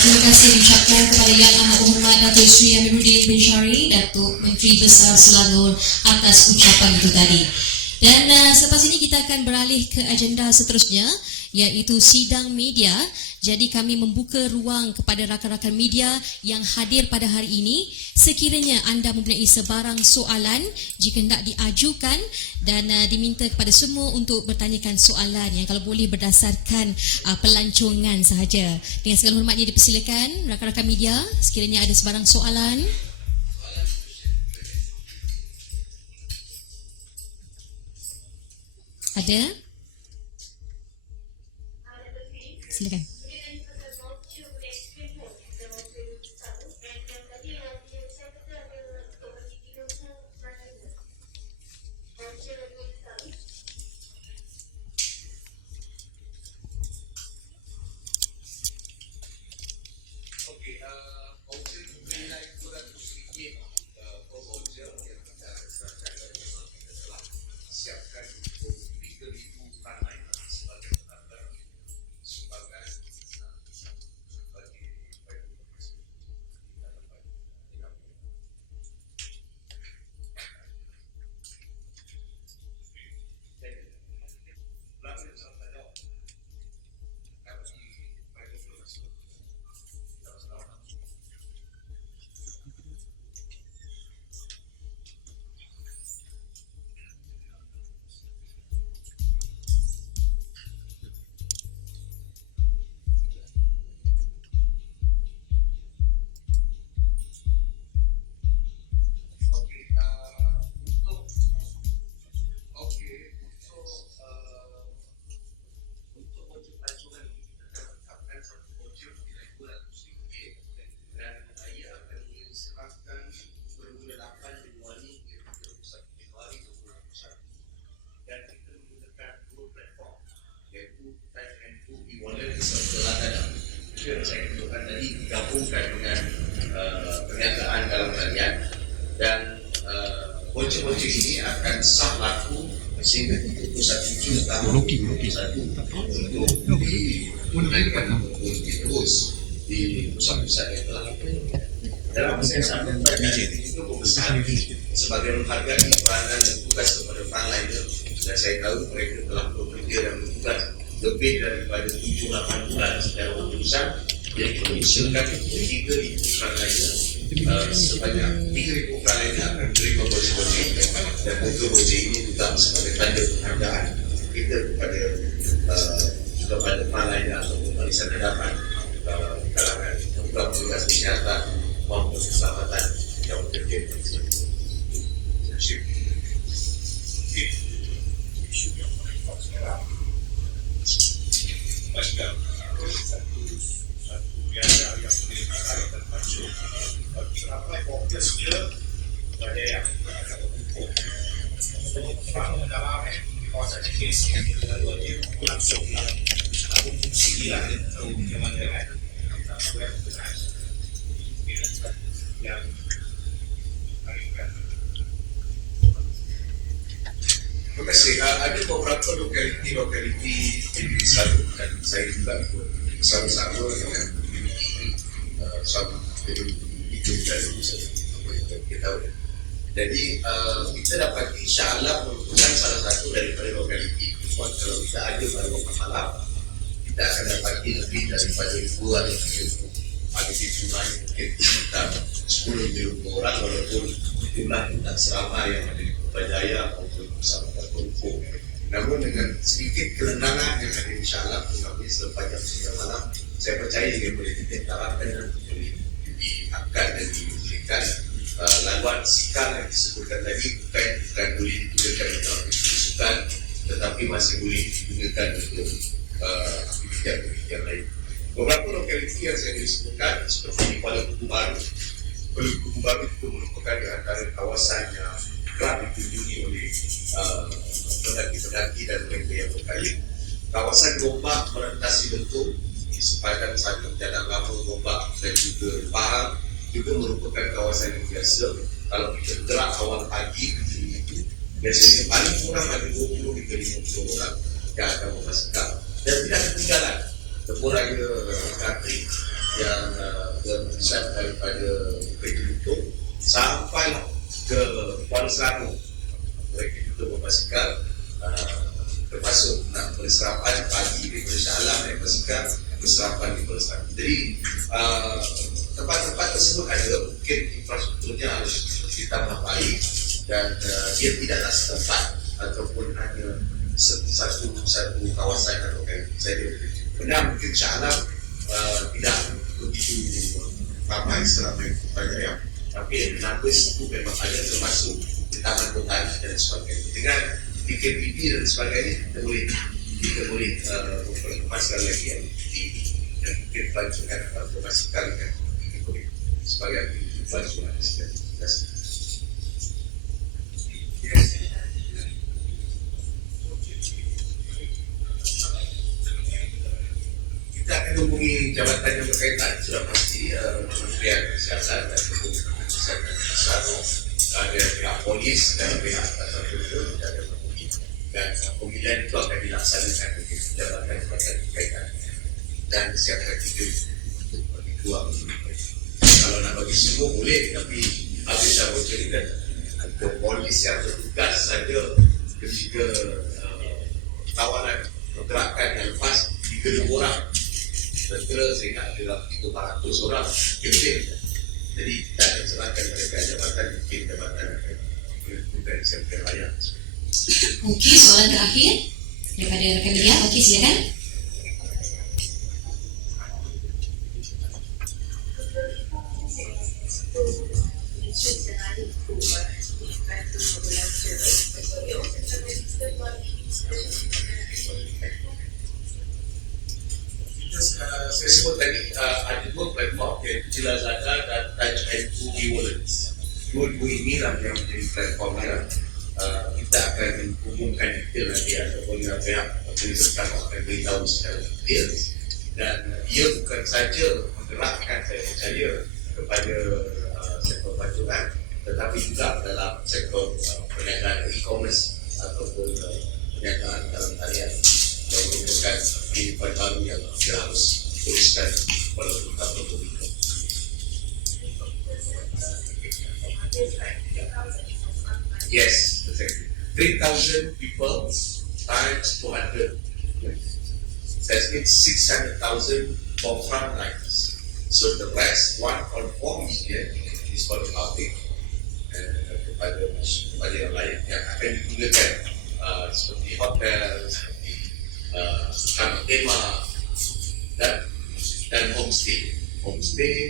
Terima kasih diucapkan kepada Yang Amat Berhormat Datuk Seri Amiruddin bin Syari, Datuk Menteri Besar Selangor atas ucapan itu tadi. Dan selepas ini kita akan beralih ke agenda seterusnya, iaitu sidang media. Jadi kami membuka ruang kepada rakan-rakan media yang hadir pada hari ini. Sekiranya anda mempunyai sebarang soalan, jika hendak diajukan, dan diminta kepada semua untuk bertanyakan soalan yang kalau boleh berdasarkan pelancongan sahaja. Dengan segala hormatnya dipersilakan rakan-rakan media, sekiranya ada sebarang soalan. Ada? Silakan. Voucher nilai RM200 per voucher yang kita serahkan kepada kita telah siapkan untuk 3,000 tanah sebagai penanda sumbangan bagi saya katakan tadi digabungkan dengan pernyataan dalam talian dan voucher-voucher ini akan sah laku sehingga 31 Jun tahun 2021 untuk digunakan terus di pusat-pusat yang telah dalam saya sangat itu membesar sebagai menghargai peranan dan tugas kepada frontliner dan saya tahu mereka telah bekerja dan bertugas lebih daripada 7-8 bulan secara urusan. Jadi kita usulkan 3,000 frontliner sebanyak 3,000 frontliner akan menerima voucher-voucher dan voucher-voucher ini juga sebagai tanda penghargaan kita kepada frontliner atau barisan hadapan kalangan petugas kesihatan maupun keselamatan yang bekerja di sini. Terima kasih. Satu biasa yang melibatkan termasuk berapa fokus dia pada yang hukum. Kalau dalam kawasan kes yang dia langsung fungsi lah atau bagaimana kan yang Terima kasih. Ada beberapa lokaliti di Selangor dan saya juga bersama-sama dengan suatu hidup dan usaha kita Jadi kita dapat insya-Allah merupakan salah satu daripada lokaliti kuat. Kalau kita ada pada waktu malam, kita akan dapati lebih daripada 2 atau 3 ada di jumlah mungkin sekitar 10-20 orang, walaupun jumlah tak seramai yang ada di Putrajaya maupun bersama Kuala. Namun dengan sedikit kelenangan yang ada insya-Allah kami selepas jam 9 malam, saya percaya dia boleh ditentarakan dan boleh diangkat dan diberikan laluan sikal yang disebutkan tadi bukan boleh digunakan untuk kesukaan, tetapi masih boleh digunakan untuk aktiviti-aktiviti lain. Beberapa lokaliti yang saya disebutkan seperti di Kuala Lumpur Baru. Kuala Lumpur Baru itu merupakan di antara kawasan yang kerap dikunjungi oleh pendaki-pendaki dan mereka yang berkait. Kawasan Gombak merentasi Bentuk di sepanjang satu jalan lama Gombak dan juga Pahang juga merupakan kawasan yang biasa. Kalau kita gerak awal pagi itu biasanya paling kurang ada 20 hingga 50 orang yang akan memastikan dan tidak ketinggalan Tepung Raya Katri yang berpusat daripada Bukit Lutut sampai ke Kuala Selangor. Mereka juga memastikan termasuk nak berserapan pagi di Malaysia Alam dan memastikan berserapan di Kuala Selangor. Jadi tempat-tempat tersebut ada mungkin infrastrukturnya harus ditambah baik dan dia tidaklah setempat ataupun hanya satu kawasan atau saja. Benar mungkin insya-Allah tidak begitu ramai selama Putrajaya, tapi yang menapis itu memang ada termasuk di Taman Botani dan sebagainya. Dengan PKPD dan sebagainya kita boleh memperkemaskan lagi yang dan mungkin pelancongan atau memastikan dengan PKPD sebagai pelancongan dan kita akan hubungi jabatan yang berkaitan sudah pasti Kementerian Kesihatan dan Kementerian Kesihatan Besar, ada pihak polis dan pihak atasan ada hubungi dan pemilihan itu akan dilaksanakan oleh jabatan-jabatan berkaitan dan siapkan kita untuk bagi dua. Kalau nak bagi semua boleh, tapi habis saya bercerita untuk polis yang bertugas saja ketika tawanan pergerakan yang lepas 3 orang tentera saya ingat adalah 400 orang kecil. Jadi kita akan serahkan mereka jabatan mungkin jabatan bukan sekretariat raya. Okey, soalan terakhir daripada rekan media. Okey, silakan. Saya sebut tadi ada 2 platform iaitu Lazada dan Touch and Go e-wallets. Dua-dua inilah yang menjadi platformnya. Kita akan menghubungkan detail nanti ataupun pihak pemerintah akan beritahu secara detail dan ia bukan saja menggerakkan saya percaya kepada sektor pelacuran tetapi juga dalam sektor perniagaan e-commerce ataupun perniagaan dalam talian yang merupakan kehidupan baru yang kita harus teruskan walaupun tak betul. Yes, exactly. 3,000 people times 200. That means 600,000 for frontliners. So the rest, 1.4 million is for the public kepada yang lain yang akan digunakan seperti hotel, seperti kamar tema dan homestay,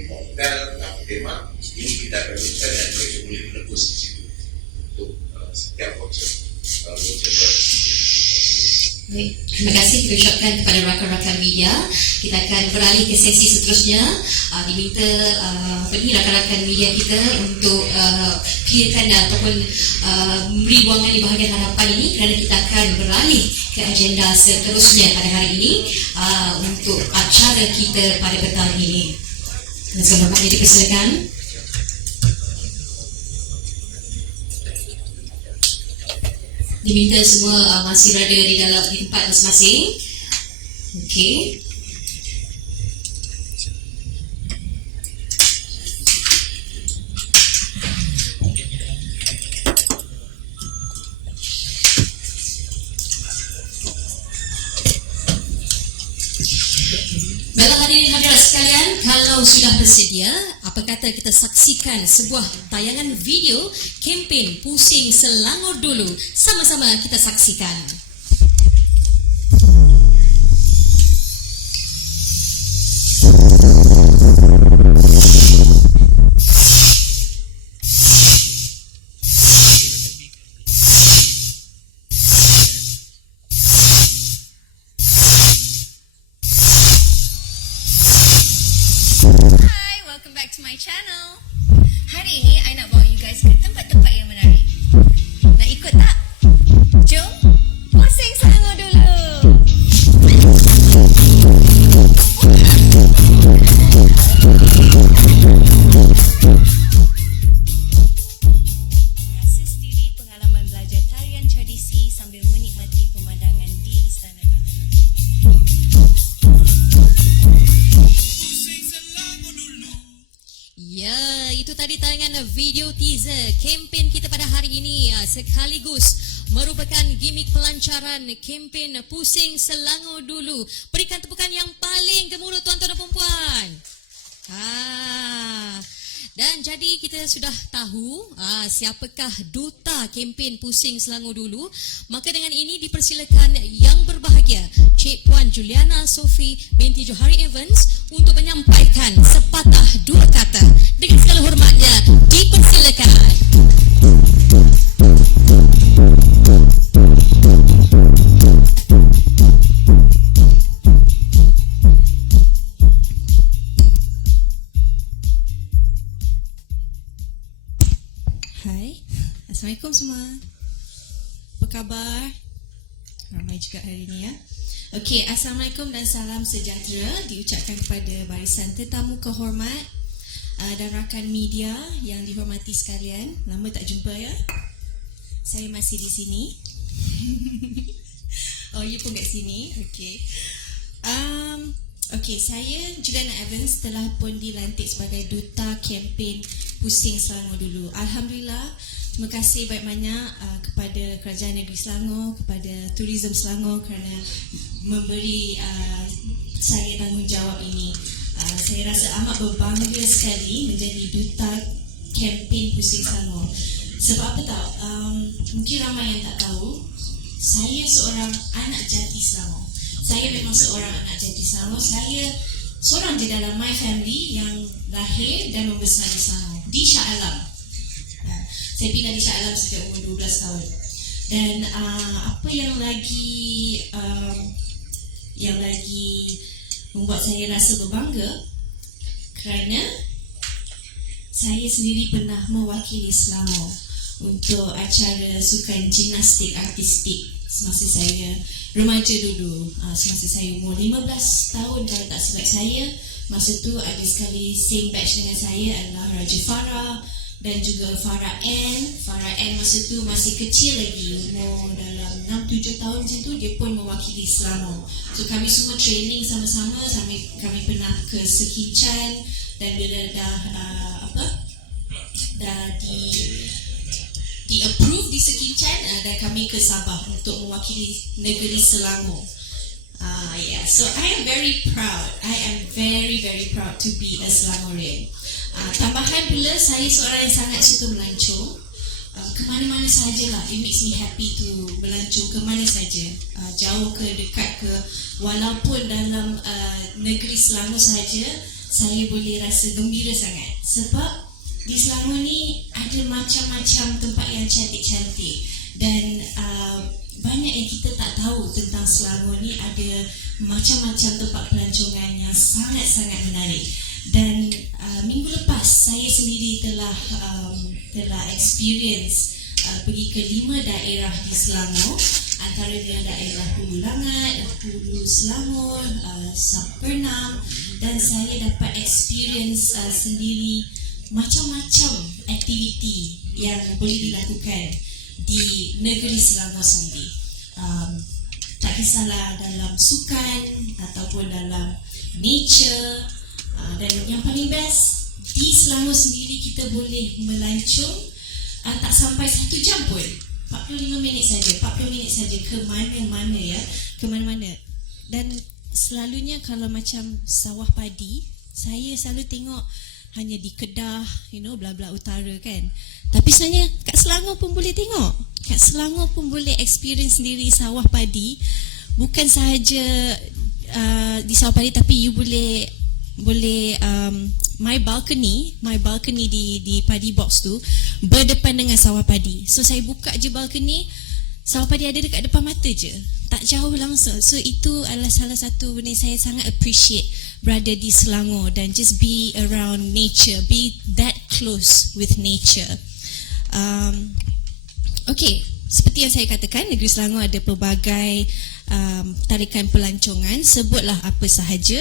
hotel, kamar tema ini kita akan berikan dan mereka boleh menebus di situ untuk setiap voucher. Baik, terima kasih kita ucapkan kepada rakan-rakan media. Kita akan beralih ke sesi seterusnya. Diminta rakan-rakan media kita untuk clearkan ataupun memberi buangan di bahagian hadapan ini kerana kita akan beralih ke agenda seterusnya pada hari ini untuk acara kita pada petang ini. Dan sebelumnya dipersilakan. Diminta semua masih berada di dalam di tempat masing-masing. Okey. Baiklah hadirin hadirat sekalian, kalau sudah bersedia, apa kata kita saksikan sebuah tayangan video kempen Pusing Selangor Dulu. Sama-sama kita saksikan. Hi, welcome back to my channel. Hari ini I nak bawa you guys ke tempat-tempat yang menarik. Nak ikut tak? Jom pusing Selangor dulu. Rasa sendiri pengalaman belajar tarian tradisi sambil menikmati pemandangan di Istana Negara. Ya, itu tadi tayangan video teaser kempen kita pada hari ini, sekaligus merupakan gimmick pelancaran kempen Pusing Selangor Dulu. Berikan tepukan yang paling gemuruh tuan-tuan dan puan-puan. Dan jadi kita sudah tahu siapakah duta kempen Pusing Selangor Dulu. Maka dengan ini dipersilakan yang berbahagia Cik Puan Juliana Sophie binti Johari Evans untuk menyampaikan sepatah dua kata. Dengan segala hormatnya dipersilakan. Hai, Assalamualaikum semua. Apa khabar? Ramai juga hari ini ya. Okey, Assalamualaikum dan salam sejahtera diucapkan kepada barisan tetamu kehormat dan rakan media yang dihormati sekalian. Lama tak jumpa ya. Saya masih di sini. Oh, you pun kat sini. Okey. Okey, saya Juliana Evans telah pun dilantik sebagai duta kempen Pusing Selangor Dulu. Alhamdulillah, terima kasih banyak-banyak kepada Kerajaan Negeri Selangor, kepada Tourism Selangor kerana memberi saya tanggungjawab ini. Saya rasa amat berbangga sekali menjadi duta kempen Pusing Selangor. Sebab apa tahu? Mungkin ramai yang tak tahu, saya seorang anak jati Selangor. Saya memang seorang anak jati Selangor. Saya seorang di dalam my family yang lahir dan membesar di Selangor, di Shah Alam. Saya pindah di Shah Alam sejak umur 12 tahun. Dan apa yang lagi membuat saya rasa berbangga kerana saya sendiri pernah mewakili Selangor untuk acara sukan gimnastik artistik semasa saya remaja dulu, semasa saya umur 15 tahun kalau tak silap saya. Masa tu ada sekali same batch dengan saya adalah Raja Farah dan juga Farah Ann. Farah Ann masa tu masih kecil lagi, umur dalam 6-7 tahun macam tu, dia pun mewakili Selangor. So kami semua training sama-sama, kami pernah ke Sekinchan dan bila dah di approve di Sekinchan dan kami ke Sabah untuk mewakili negeri Selangor. So I am very proud. I am very proud to be a Selangorian. Tambahan pula, saya seorang yang sangat suka melancong. Ke mana-mana sajalah, it makes me happy to melancong ke mana saja, jauh ke dekat ke, walaupun dalam negeri Selangor saja, saya boleh rasa gembira sangat. Sebab di Selangor ni ada macam-macam tempat yang cantik-cantik dan banyak yang kita tak tahu tentang Selangor ni. Ada macam-macam tempat pelancongan yang sangat-sangat menarik. Dan minggu lepas saya sendiri telah experience pergi ke 5 daerah di Selangor, antaranya daerah Hulu Langat, Hulu Selangor, Sapernam, dan saya dapat experience sendiri macam-macam aktiviti yang boleh dilakukan di negeri Selangor sendiri. Tak kisahlah dalam sukan ataupun dalam nature, dan yang paling best di Selangor sendiri kita boleh melancong tak sampai 1 jam pun, 45 minit saja ke mana-mana ya, ke mana-mana. Dan selalunya kalau macam sawah padi, saya selalu tengok hanya di Kedah, bla bla utara kan. Tapi sebenarnya kat Selangor pun boleh tengok. Kat Selangor pun boleh experience sendiri sawah padi. Bukan sahaja di sawah padi, tapi you boleh my balcony di padi box tu berdepan dengan sawah padi. So saya buka je balcony, sawah padi ada dekat depan mata je, tak jauh langsung. So itu adalah salah satu benda saya sangat appreciate berada di Selangor, dan just be around nature, be that close with nature. Okay, seperti yang saya katakan, negeri Selangor ada pelbagai tarikan pelancongan. Sebutlah apa sahaja,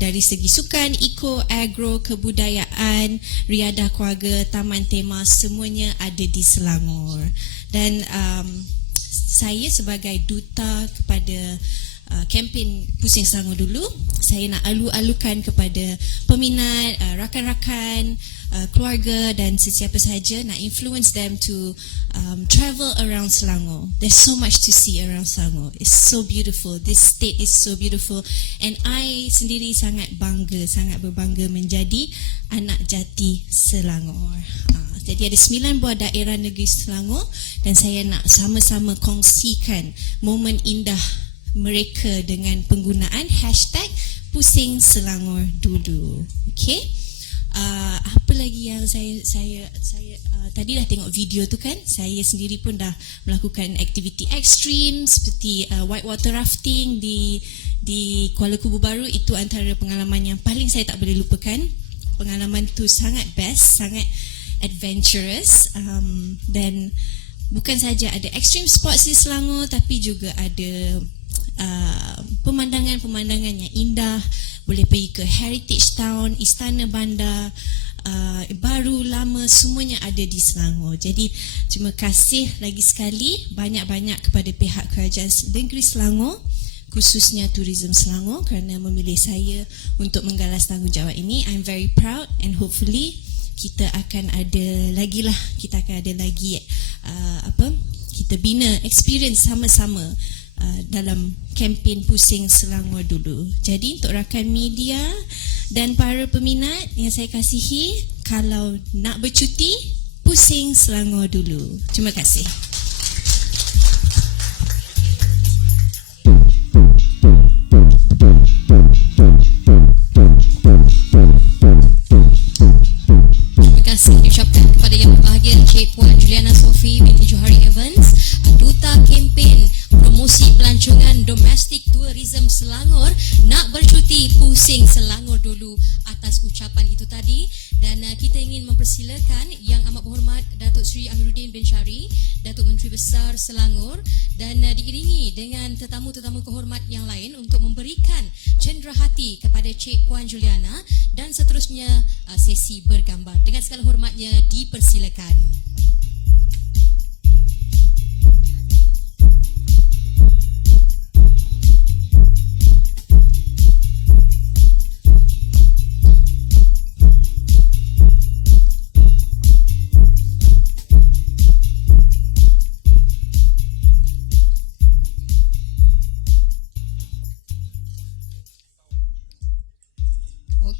dari segi sukan, eco, agro, kebudayaan, riadah keluarga, taman tema, semuanya ada di Selangor. Dan saya sebagai duta kepada kempen Pusing Selangor Dulu, saya nak alu-alukan kepada peminat, rakan-rakan, keluarga dan sesiapa sahaja, nak influence them to travel around Selangor. There's so much to see around Selangor. It's so beautiful. This state is so beautiful, and I sendiri sangat berbangga menjadi anak jati Selangor. Jadi ada 9 buah daerah negeri Selangor, dan saya nak sama-sama kongsikan momen indah mereka dengan penggunaan hashtag Pusing Selangor Dulu. Okay? Apa lagi yang saya tadi dah tengok video tu kan. Saya sendiri pun dah melakukan aktiviti ekstrim seperti whitewater rafting di Kuala Kubu Baru. Itu antara pengalaman yang paling saya tak boleh lupakan. Pengalaman tu sangat best, sangat adventurous, dan bukan saja ada extreme sports di Selangor, tapi juga ada pemandangan-pemandangan yang indah. Boleh pergi ke Heritage Town, Istana Bandar, baru, lama, semuanya ada di Selangor. Jadi terima kasih lagi sekali banyak-banyak kepada pihak Kerajaan Negeri Selangor, khususnya Tourism Selangor, kerana memilih saya untuk menggalas tanggungjawab ini. I'm very proud, and hopefully kita akan ada lagi kita bina experience sama-sama dalam kempen Pusing Selangor Dulu. Jadi untuk rakan media dan para peminat yang saya kasihi, kalau nak bercuti, Pusing Selangor Dulu. Terima kasih. Terima kasih diucapkan kepada Yang Berbahagia Cik Puan Juliana Sophie binti Johari Evans, Duta Kempen Promosi Pelancongan Domestik Tourism Selangor, nak bercuti Pusing Selangor Dulu, atas ucapan itu tadi. Dan kita ingin mempersilakan Yang Amat Berhormat Datuk Seri Amiruddin bin Syari, Datuk Menteri Besar Selangor, dan diiringi dengan tetamu-tetamu kehormat yang lain untuk memberikan cenderahati kepada Cik Puan Juliana, dan seterusnya sesi bergambar. Dengan segala hormatnya dipersilakan.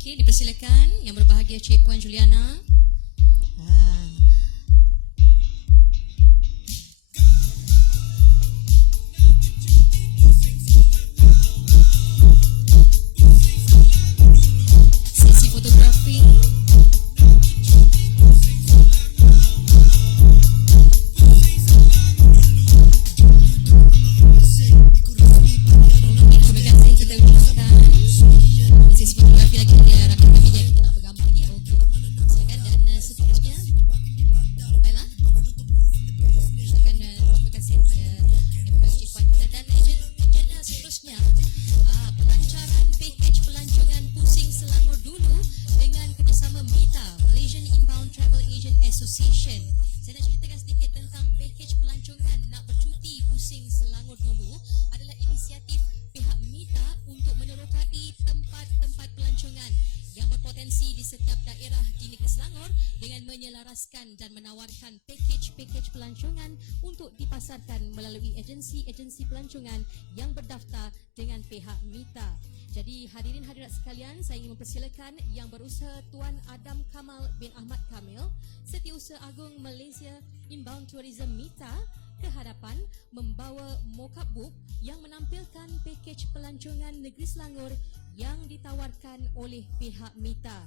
Okey, dipersilakan Yang Berbahagia Cik Puan Juliana. Sesi fotografi. Terima kasih, kita ucapkan sesi fotografi lagi ada rakan media kita nak bergambar lagi. Okey, silakan. Dan seterusnya, baiklah, silakan. Terima kasih kepada Yang Berbahagia Cik Puan kita. Dan agenda seterusnya, pelancaran pakej pelancongan Pusing Selangor Dulu dengan kerjasama MITA, Malaysian Inbound Travel Agent Association. Saya nak ceritakan sedikit tentang pakej pelancongan nak bercuti Pusing Selangor Dulu. Adalah inisiatif pihak MITA untuk menerokai tempat-tempat pelancongan yang berpotensi di setiap daerah di negeri Selangor dengan menyelaraskan dan menawarkan pakej-pakej pelancongan untuk dipasarkan melalui agensi-agensi pelancongan yang berdaftar dengan pihak MITA. Jadi hadirin hadirat sekalian, saya ingin mempersilakan Yang Berusaha Tuan Adam Kamal bin Ahmad Kamil, Setiausaha Agung Malaysia Inbound Tourism MITA, ke hadapan membawa mock-up book yang menampilkan pakej pelancongan Negeri Selangor yang ditawarkan oleh pihak MITA.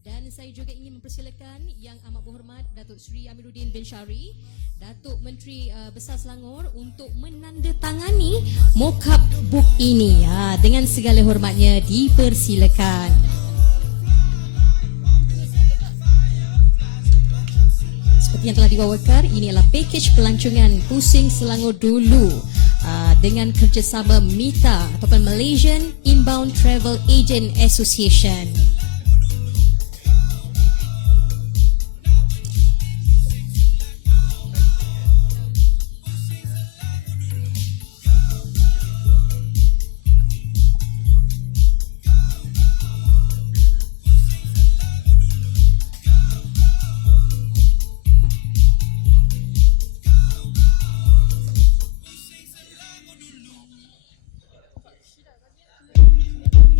Dan saya juga ingin mempersilakan Yang Amat Berhormat Datuk Seri Amiruddin bin Syari, Datuk Menteri Besar Selangor, untuk menandatangani mock-up book ini. Dengan segala hormatnya dipersilakan. Seperti yang telah dibawakan, ini adalah pakej pelancongan Pusing Selangor Dulu dengan kerjasama MITA ataupun Malaysian Inbound Travel Agent Association.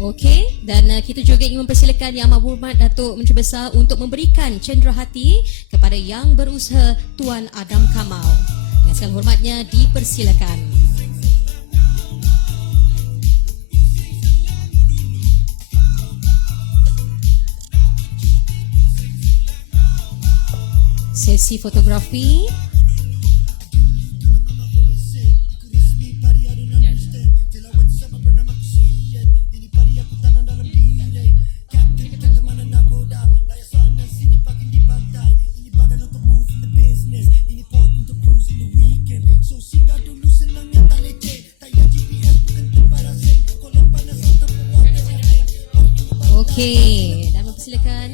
Okey, dan kita juga ingin mempersilakan Yang Amat Berhormat Datuk Menteri Besar untuk memberikan cenderahati kepada Yang Berusaha Tuan Adam Kamal. Dengan segala hormatnya dipersilakan. Sesi fotografi. Okey, dan mempersilakan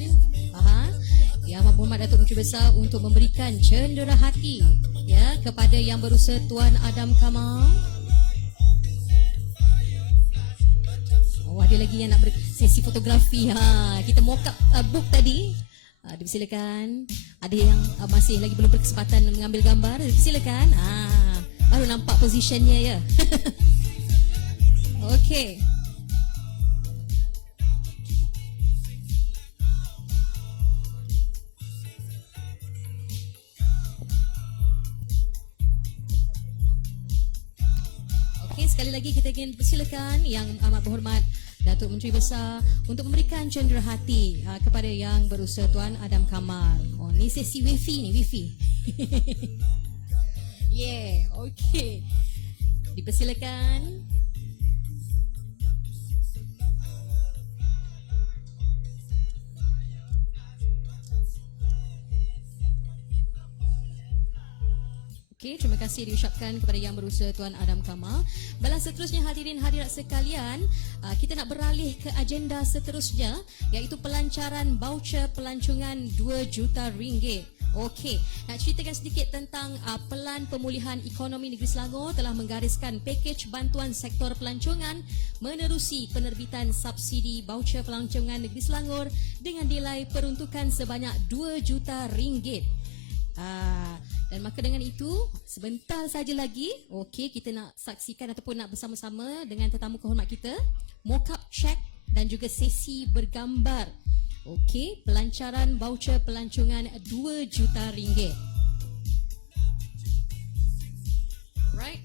Yang Amat Berhormat Datuk Menteri Besar untuk memberikan cenderahati kepada Yang Berusaha Tuan Adam Kamal. Ada lagi yang nak sesi fotografi. Kita mock up book tadi. Dipersilakan. Ada yang masih lagi belum berkesempatan mengambil gambar, dipersilakan. Baru nampak positionnya ya. Okey. Sekali lagi kita ingin persilakan Yang Amat Berhormat Datuk Menteri Besar untuk memberikan cenderahati kepada Yang Berusaha Tuan Adam Kamal. Ni sesi wifi ni, wifi. Okey. Dipersilakan. Okey, terima kasih diucapkan kepada Yang Berusaha Tuan Adam Kamal. Baiklah, seterusnya hadirin hadirat sekalian, kita nak beralih ke agenda seterusnya, iaitu pelancaran baucer pelancongan RM2 juta. Okey, nak ceritakan sedikit tentang Pelan Pemulihan Ekonomi Negeri Selangor telah menggariskan pakej bantuan sektor pelancongan menerusi penerbitan subsidi baucer pelancongan Negeri Selangor dengan nilai peruntukan sebanyak RM2 juta. Dan maka dengan itu, sebentar saja lagi, okey, kita nak saksikan ataupun nak bersama-sama dengan tetamu kehormat kita, mock-up check dan juga sesi bergambar. Okey, pelancaran baucer pelancongan RM2 juta. Right.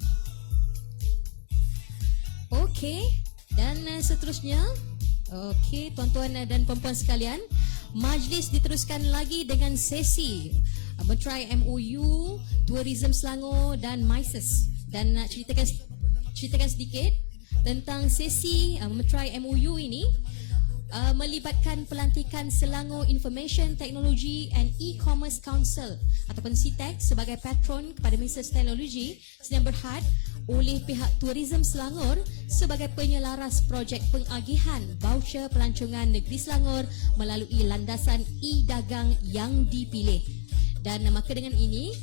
Okey, dan seterusnya, okey, tuan-tuan dan puan-puan sekalian, majlis diteruskan lagi dengan sesi Metrai MOU, Tourism Selangor dan MISES. Dan nak ceritakan sedikit tentang sesi Metrai MOU ini, melibatkan pelantikan Selangor Information Technology and E-Commerce Council ataupun CTEC sebagai patron kepada Minister Teknologi sedang berhad oleh pihak Tourism Selangor sebagai penyelaras projek pengagihan baucer pelancongan Negeri Selangor melalui landasan e-dagang yang dipilih. Dan maka dengan ini,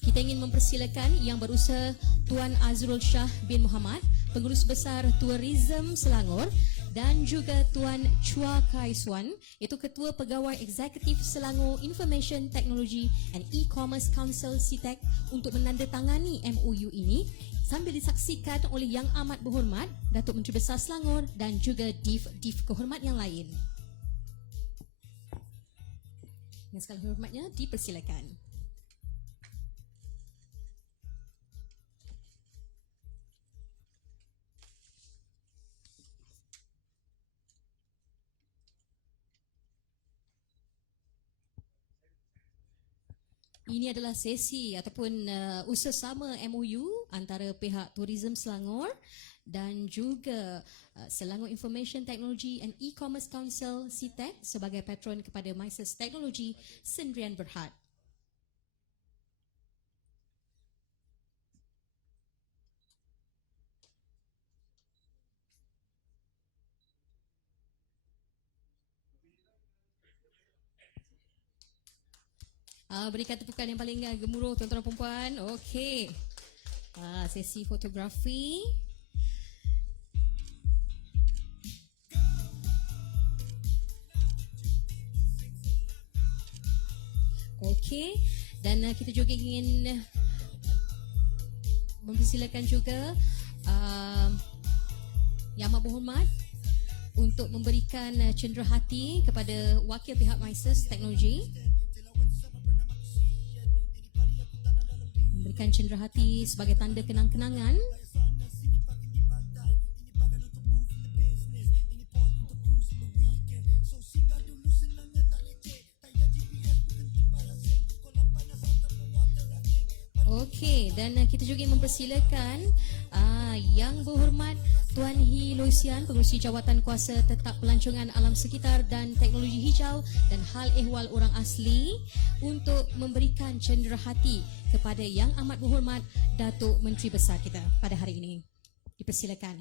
kita ingin mempersilakan Yang Berusaha Tuan Azrul Shah bin Muhammad Pengurus Besar Tourism Selangor, dan juga Tuan Chua Kai Suan, itu Ketua Pegawai Eksekutif Selangor Information Technology and E-Commerce Council SITEC, untuk menandatangani MOU ini sambil disaksikan oleh Yang Amat Berhormat Datuk Menteri Besar Selangor dan juga Div Kehormat yang lain. Dengan segala hormatnya, dipersilakan. Ini adalah sesi ataupun usaha sama MOU antara pihak Tourism Selangor dan juga Selangor Information Technology and E-Commerce Council SITEC sebagai patron kepada MISES Teknologi Sendirian Berhad. Berikan tepukan yang paling gemuruh tuan-tuan dan puan-puan. Okey. Sesi fotografi. Okey. Dan kita juga ingin mempersilakan juga Yang Amat Berhormat untuk memberikan cenderahati kepada wakil pihak MISES Teknologi. Memberikan cenderahati sebagai tanda kenang-kenangan. Okey, dan kita juga mempersilakan Yang Berhormat Tuan Hee Loy Sian, Pengerusi Jawatan Kuasa Tetap Pelancongan Alam Sekitar dan Teknologi Hijau dan Hal Ehwal Orang Asli, untuk memberikan cenderahati kepada Yang Amat Berhormat Datuk Menteri Besar kita pada hari ini. Dipersilakan.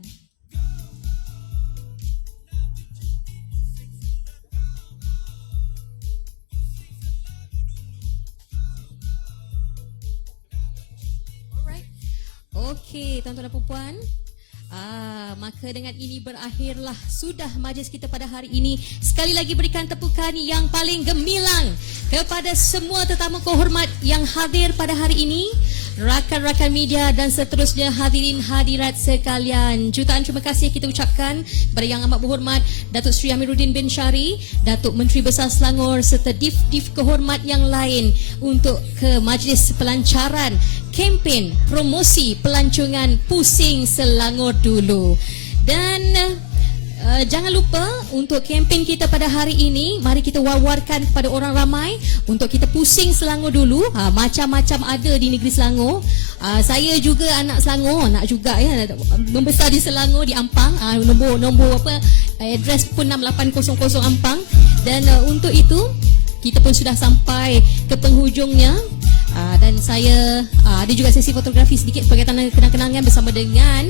Okey, tuan-tuan dan puan-puan, maka dengan ini berakhirlah sudah majlis kita pada hari ini. Sekali lagi berikan tepukan yang paling gemilang kepada semua tetamu kehormat yang hadir pada hari ini, rakan-rakan media dan seterusnya, hadirin hadirat sekalian. Jutaan terima kasih kita ucapkan kepada Yang Amat Berhormat Datuk Seri Amiruddin bin Syari, Datuk Menteri Besar Selangor serta Div kehormat yang lain untuk ke majlis pelancaran kempen promosi pelancongan Pusing Selangor dulu. Dan jangan lupa untuk kempen kita pada hari ini, mari kita war-warkan kepada orang ramai untuk kita pusing Selangor dulu. Macam-macam ada di negeri Selangor. Saya juga anak Selangor, nak juga ya, membesar di Selangor, di Ampang. Nombor apa, address pun 6800 Ampang. Dan untuk itu kita pun sudah sampai ke penghujungnya. Dan saya ada juga sesi fotografi sedikit sebagai tanda kenang-kenangan bersama dengan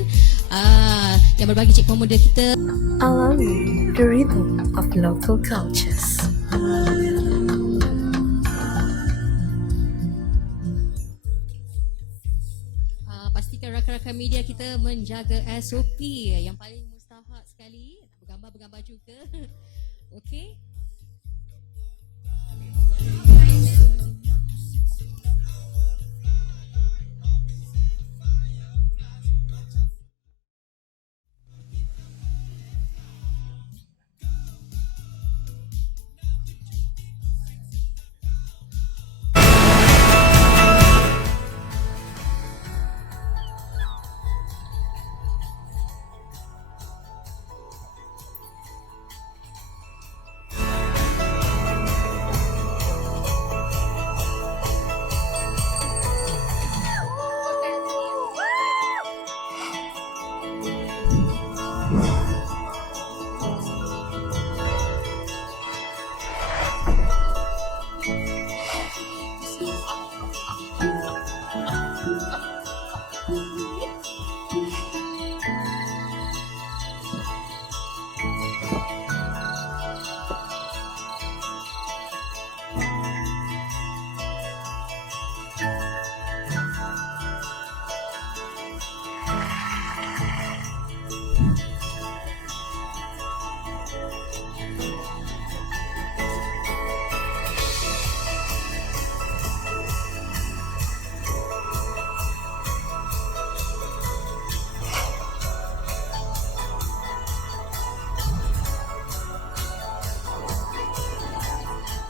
yang berbagi cik pemuda kita. Alami, the rhythm of local cultures. Pastikan rakan-rakan media kita menjaga SOP yang paling mustahak sekali. Bergambar juga. Okey.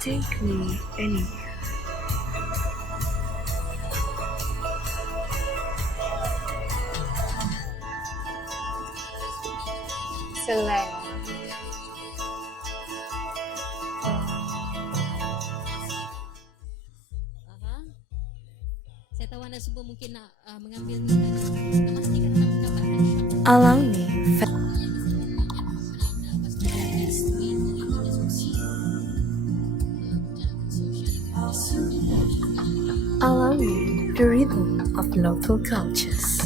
take me anywhere. Selangor. Saya tahu anda semua mungkin nak mengambil ni dan memastikan anda mendapatkan shot. Allow me, allow me the rhythm of local cultures.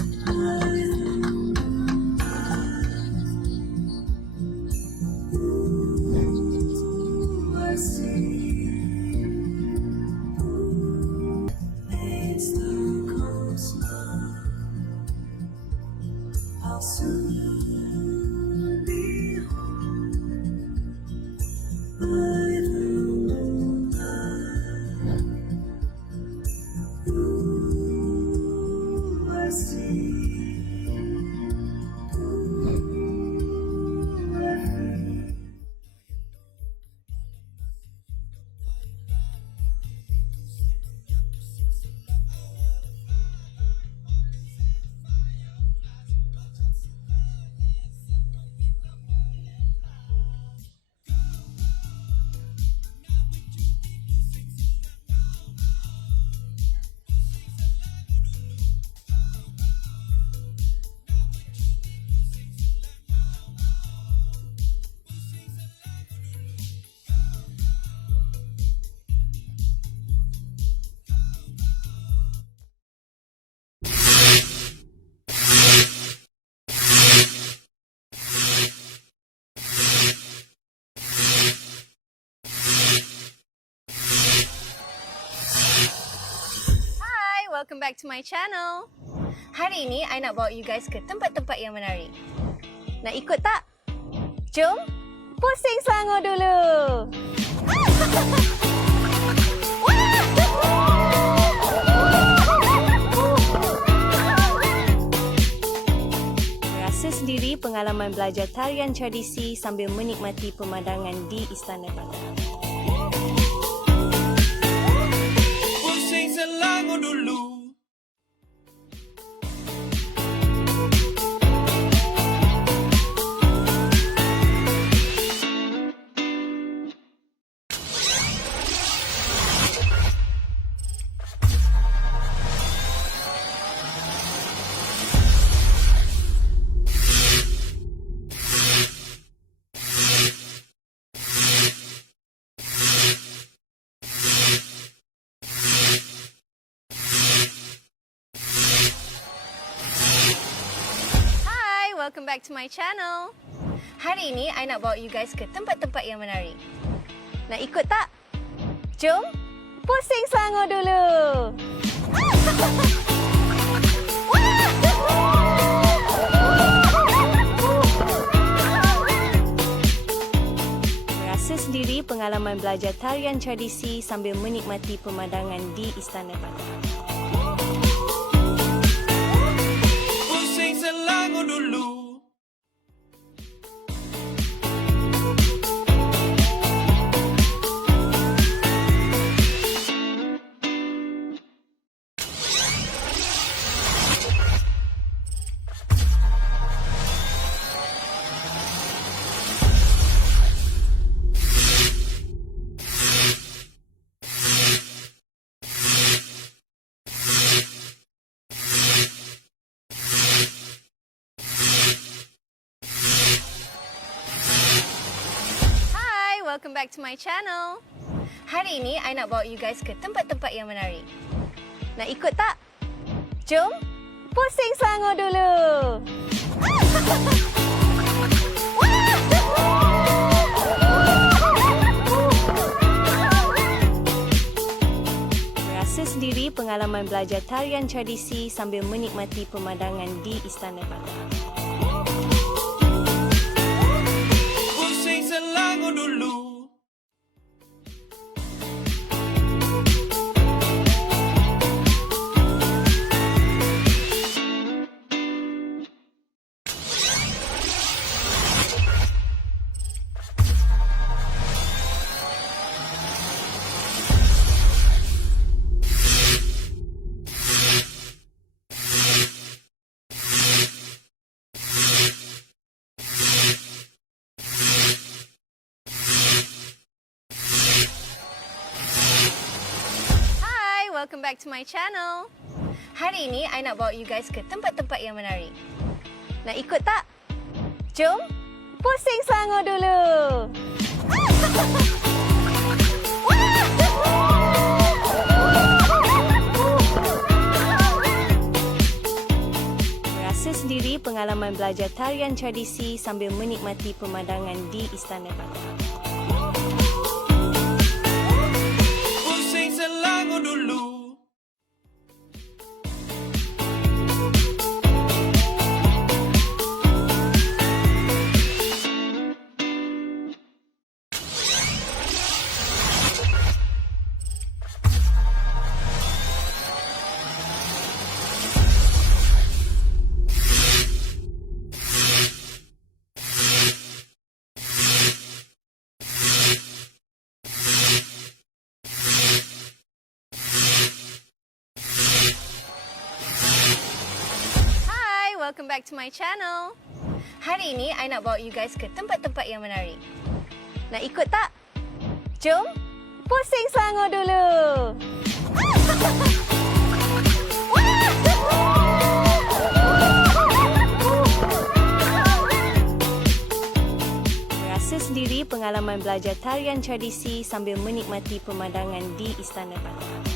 Welcome back to my channel. Hari ini I nak bawa you guys ke tempat-tempat yang menarik. Nak ikut tak? Jom pusing Selangor dulu. Rasa sendiri pengalaman belajar tarian tradisi sambil menikmati pemandangan di Istana Negara. Pusing Selangor dulu. Welcome back to my channel. Hari ini I nak bawa you guys ke tempat-tempat yang menarik. Nak ikut tak? Jom pusing Selangor dulu. Rasa sendiri pengalaman belajar tarian tradisi sambil menikmati pemandangan di Istana Negara. Pusing Selangor dulu. Welcome back to my channel. Hari ini I nak bawa you guys ke tempat-tempat yang menarik. Nak ikut tak? Jom pusing Selangor dulu. Rasa sendiri pengalaman belajar tarian tradisi sambil menikmati pemandangan di Istana Negara. Pusing Selangor dulu. welcome back to my channel. Hari ini I nak bawa you guys ke tempat-tempat yang menarik. Nak ikut tak? Jom pusing Selangor dulu. Rasa sendiri pengalaman belajar tarian tradisi sambil menikmati pemandangan di Istana Patong. Pusing Selangor dulu. Welcome back to my channel. Hari ini I nak bawa you guys ke tempat-tempat yang menarik. Nak ikut tak? Jom pusing Selangor dulu. Rasa sendiri pengalaman belajar tarian tradisi sambil menikmati pemandangan di Istana Patong.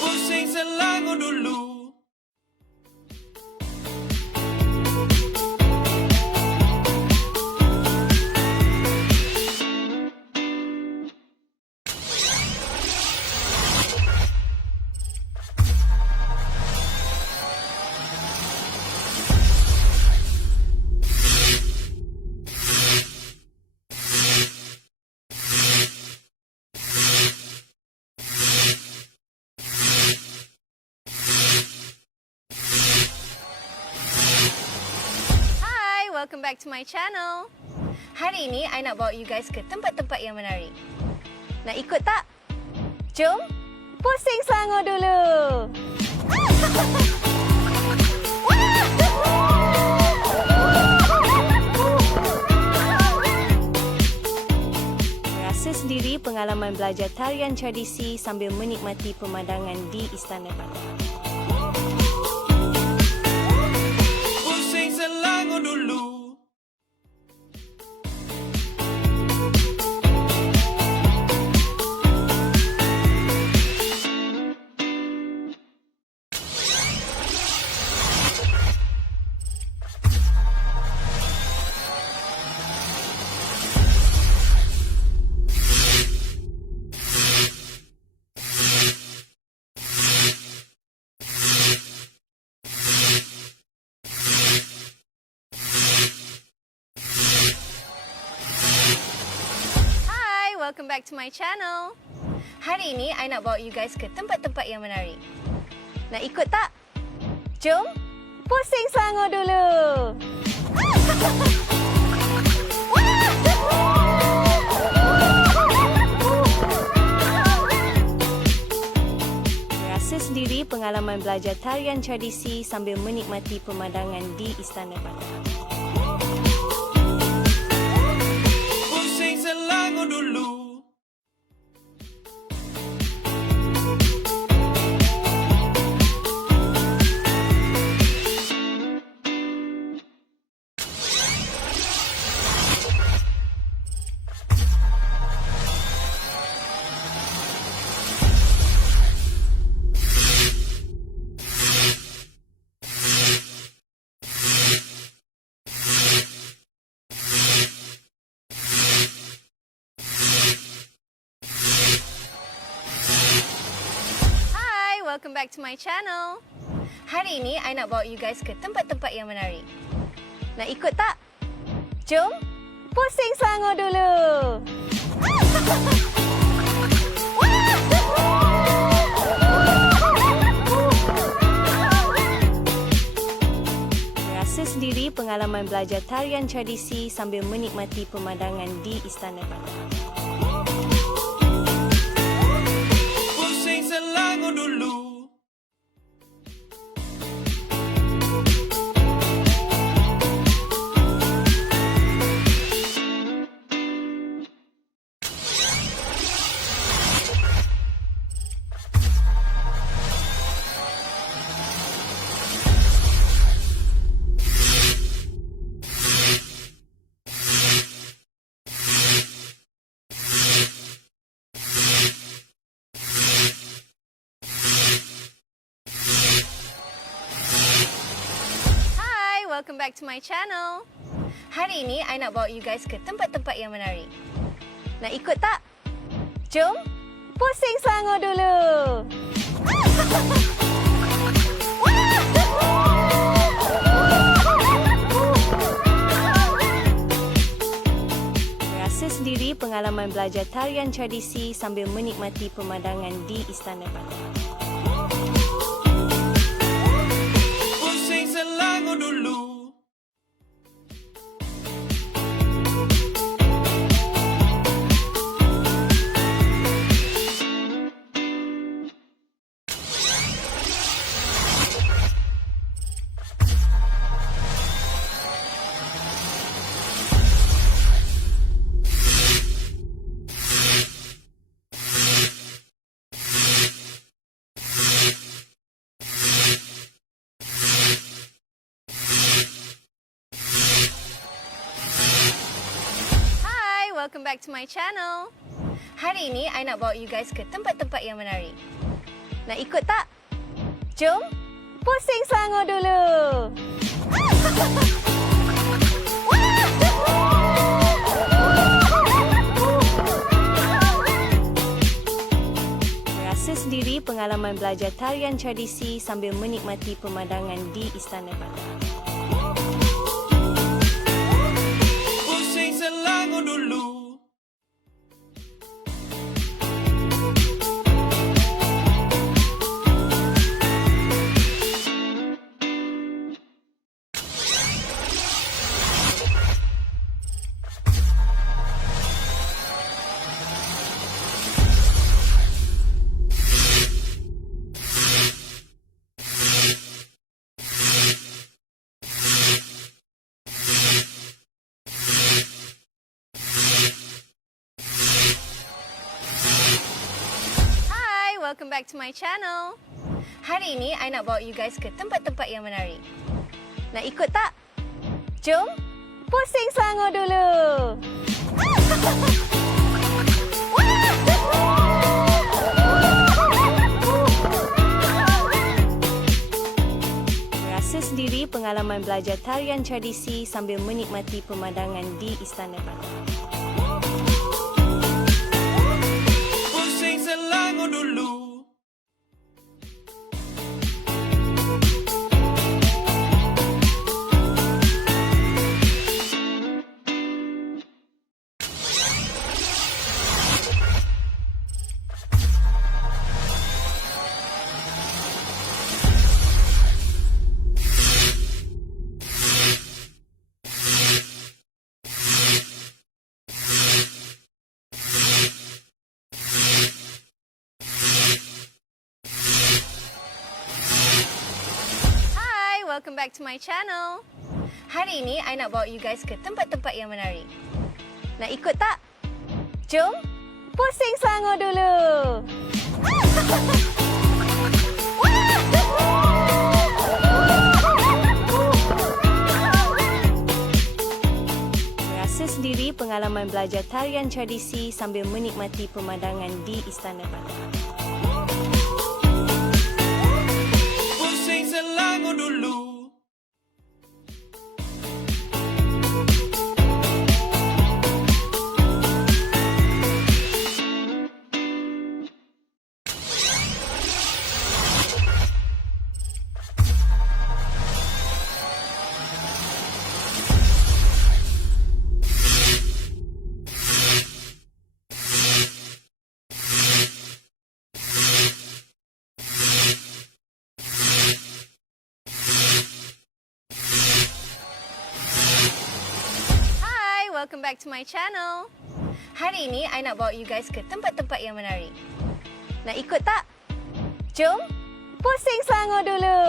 Pusing Selangor dulu. Welcome back to my channel. Hari ini I nak bawa you guys ke tempat-tempat yang menarik. Nak ikut tak? Jom pusing Selangor dulu. Rasa sendiri pengalaman belajar tarian tradisi sambil menikmati pemandangan di Istana Patong. Pusing Selangor dulu. Welcome back to my channel. Hari ini I nak bawa you guys ke tempat-tempat yang menarik. Nak ikut tak? Jom pusing Selangor dulu. Rasa sendiri pengalaman belajar tarian tradisi sambil menikmati pemandangan di Istana Patong. Pusing Selangor dulu. Welcome back to my channel. Hari ini I nak bawa you guys ke tempat-tempat yang menarik. Nak ikut tak? Jom pusing Selangor dulu. Rasa sendiri pengalaman belajar tarian tradisi sambil menikmati pemandangan di Istana Patong. Pusing Selangor dulu. back to my channel. Hari ini, I nak bawa you guys ke tempat-tempat yang menarik. Nak ikut tak? Jom, pusing Selangor dulu! Rasa sendiri pengalaman belajar tarian tradisi sambil menikmati pemandangan di Istana Patong. Pusing Selangor dulu. Welcome back to my channel. Hari ini, I nak bawa you guys ke tempat-tempat yang menarik. Nak ikut tak? Jom, pusing Selangor dulu! Rasa sendiri pengalaman belajar tarian tradisi sambil menikmati pemandangan di Istana Patong. Pusing Selangor dulu. Welcome back to my channel. Hari ini, I nak bawa you guys ke tempat-tempat yang menarik. Nak ikut tak? Jom, pusing Selangor dulu! Rasa sendiri pengalaman belajar tarian tradisi sambil menikmati pemandangan di Istana Patong. Pusing Selangor dulu. Welcome back to my channel. Hari ini, I nak bawa you guys ke tempat-tempat yang menarik. Nak ikut tak? Jom, pusing Selangor dulu! Rasa sendiri pengalaman belajar tarian tradisi sambil menikmati pemandangan di Istana Patong. Pusing Selangor dulu. Welcome back to my channel. Hari ini, I nak bawa you guys ke tempat-tempat yang menarik. Nak ikut tak? Jom, pusing Selangor dulu!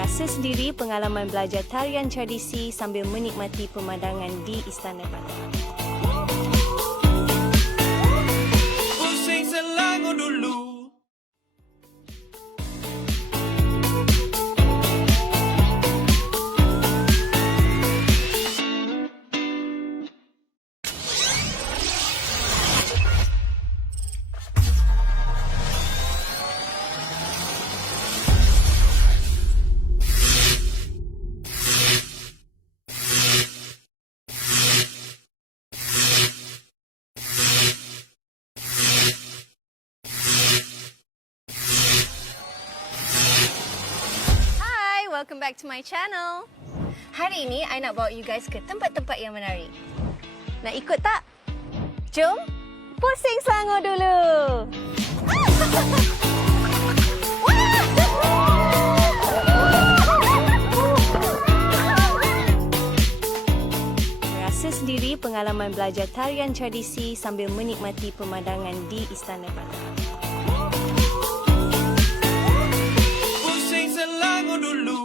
Rasa sendiri pengalaman belajar tarian tradisi sambil menikmati pemandangan di Istana Patong. Pusing Selangor dulu. welcome back to my channel. Hari ini I nak bawa you guys ke tempat-tempat yang menarik. Nak ikut tak? Jom pusing Selangor dulu. Rasa sendiri pengalaman belajar tarian tradisi sambil menikmati pemandangan di Istana Batu. Pusing Selangor dulu.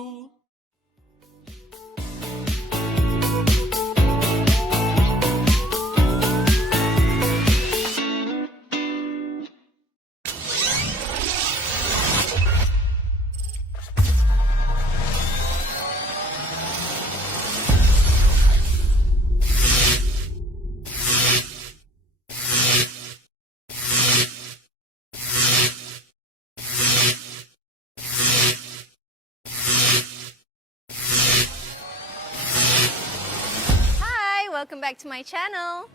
Welcome back to my channel.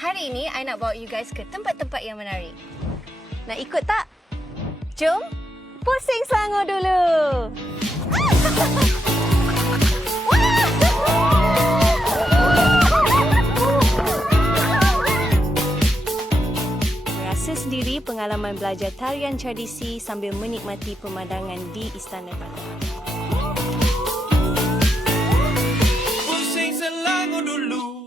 Hari ini I nak bawa you guys ke tempat-tempat yang menarik. Nak ikut tak? Jom pusing Selangor dulu. Rasa sendiri pengalaman belajar tarian tradisi sambil menikmati pemandangan di Istana Batu. Pusing Selangor dulu.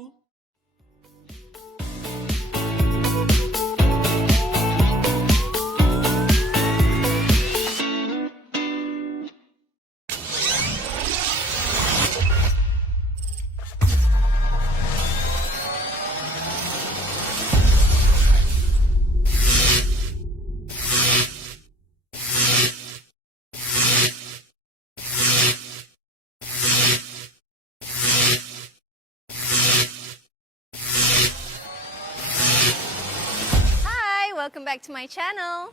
Welcome back to my channel.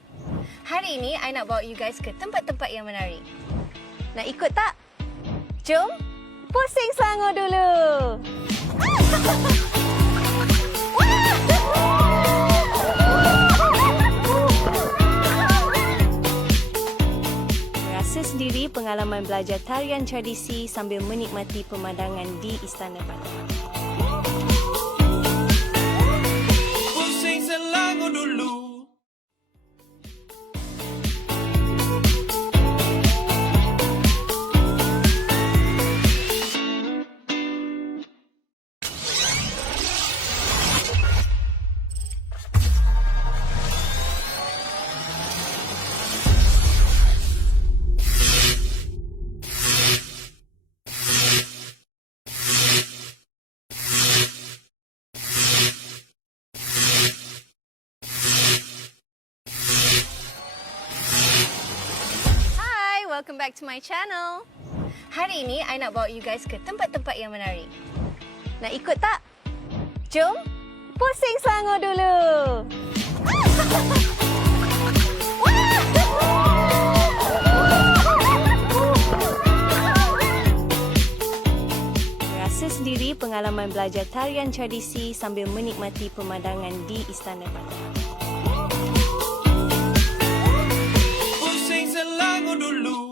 Hari ini I nak bawa you guys ke tempat-tempat yang menarik. Nak ikut tak? Jom pusing Selangor dulu. Rasa sendiri pengalaman belajar tarian tradisi sambil menikmati pemandangan di Istana Batu. Pusing Selangor dulu. Welcome back to my channel. Hari ini I nak bawa you guys ke tempat-tempat yang menarik. Nak ikut tak? Jom pusing Selangor dulu. Rasa sendiri pengalaman belajar tarian tradisi sambil menikmati pemandangan di Istana Batu. Pusing Selangor dulu.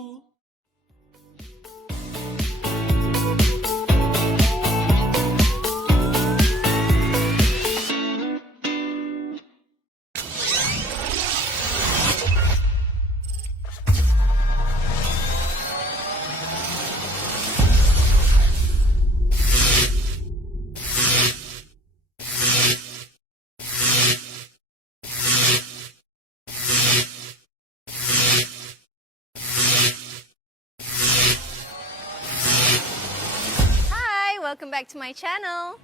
Welcome back to my channel.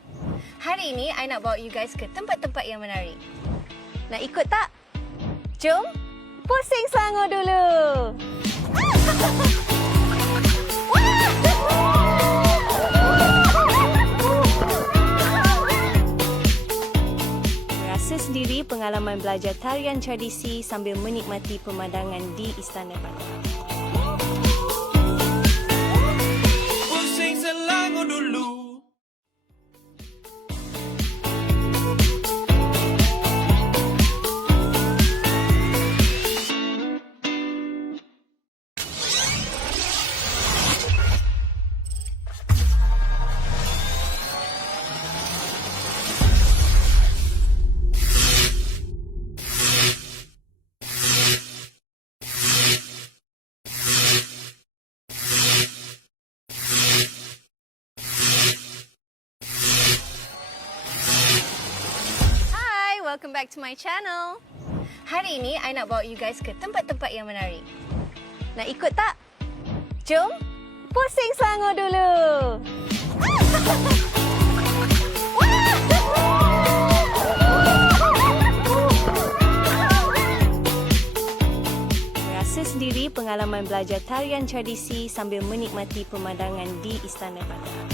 Hari ini I nak bawa you guys ke tempat-tempat yang menarik. Nak ikut tak? Jom pusing Selangor dulu. Rasa sendiri pengalaman belajar tarian tradisi sambil menikmati pemandangan di Istana Batu. Pusing Selangor dulu. back to my channel. Hari ini, I nak bawa you guys ke tempat-tempat yang menarik. Nak ikut tak? Jom, pusing Selangor dulu! Rasa sendiri pengalaman belajar tarian tradisi sambil menikmati pemandangan di Istana Bandar.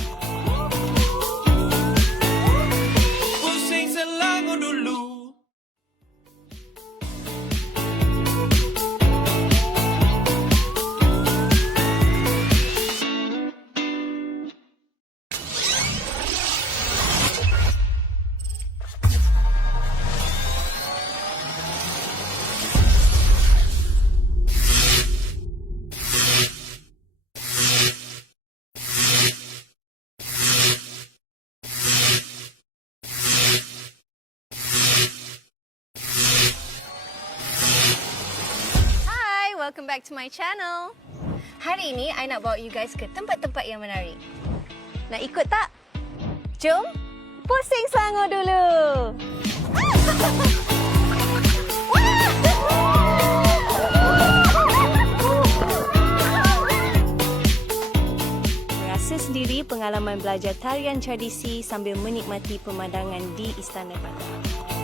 Pusing Selangor dulu. Welcome back to my channel. Hari ini, I nak bawa you guys ke tempat-tempat yang menarik. Nak ikut tak? Jom, pusing Selangor dulu! Rasa sendiri pengalaman belajar tarian tradisi sambil menikmati pemandangan di Istana Bandar.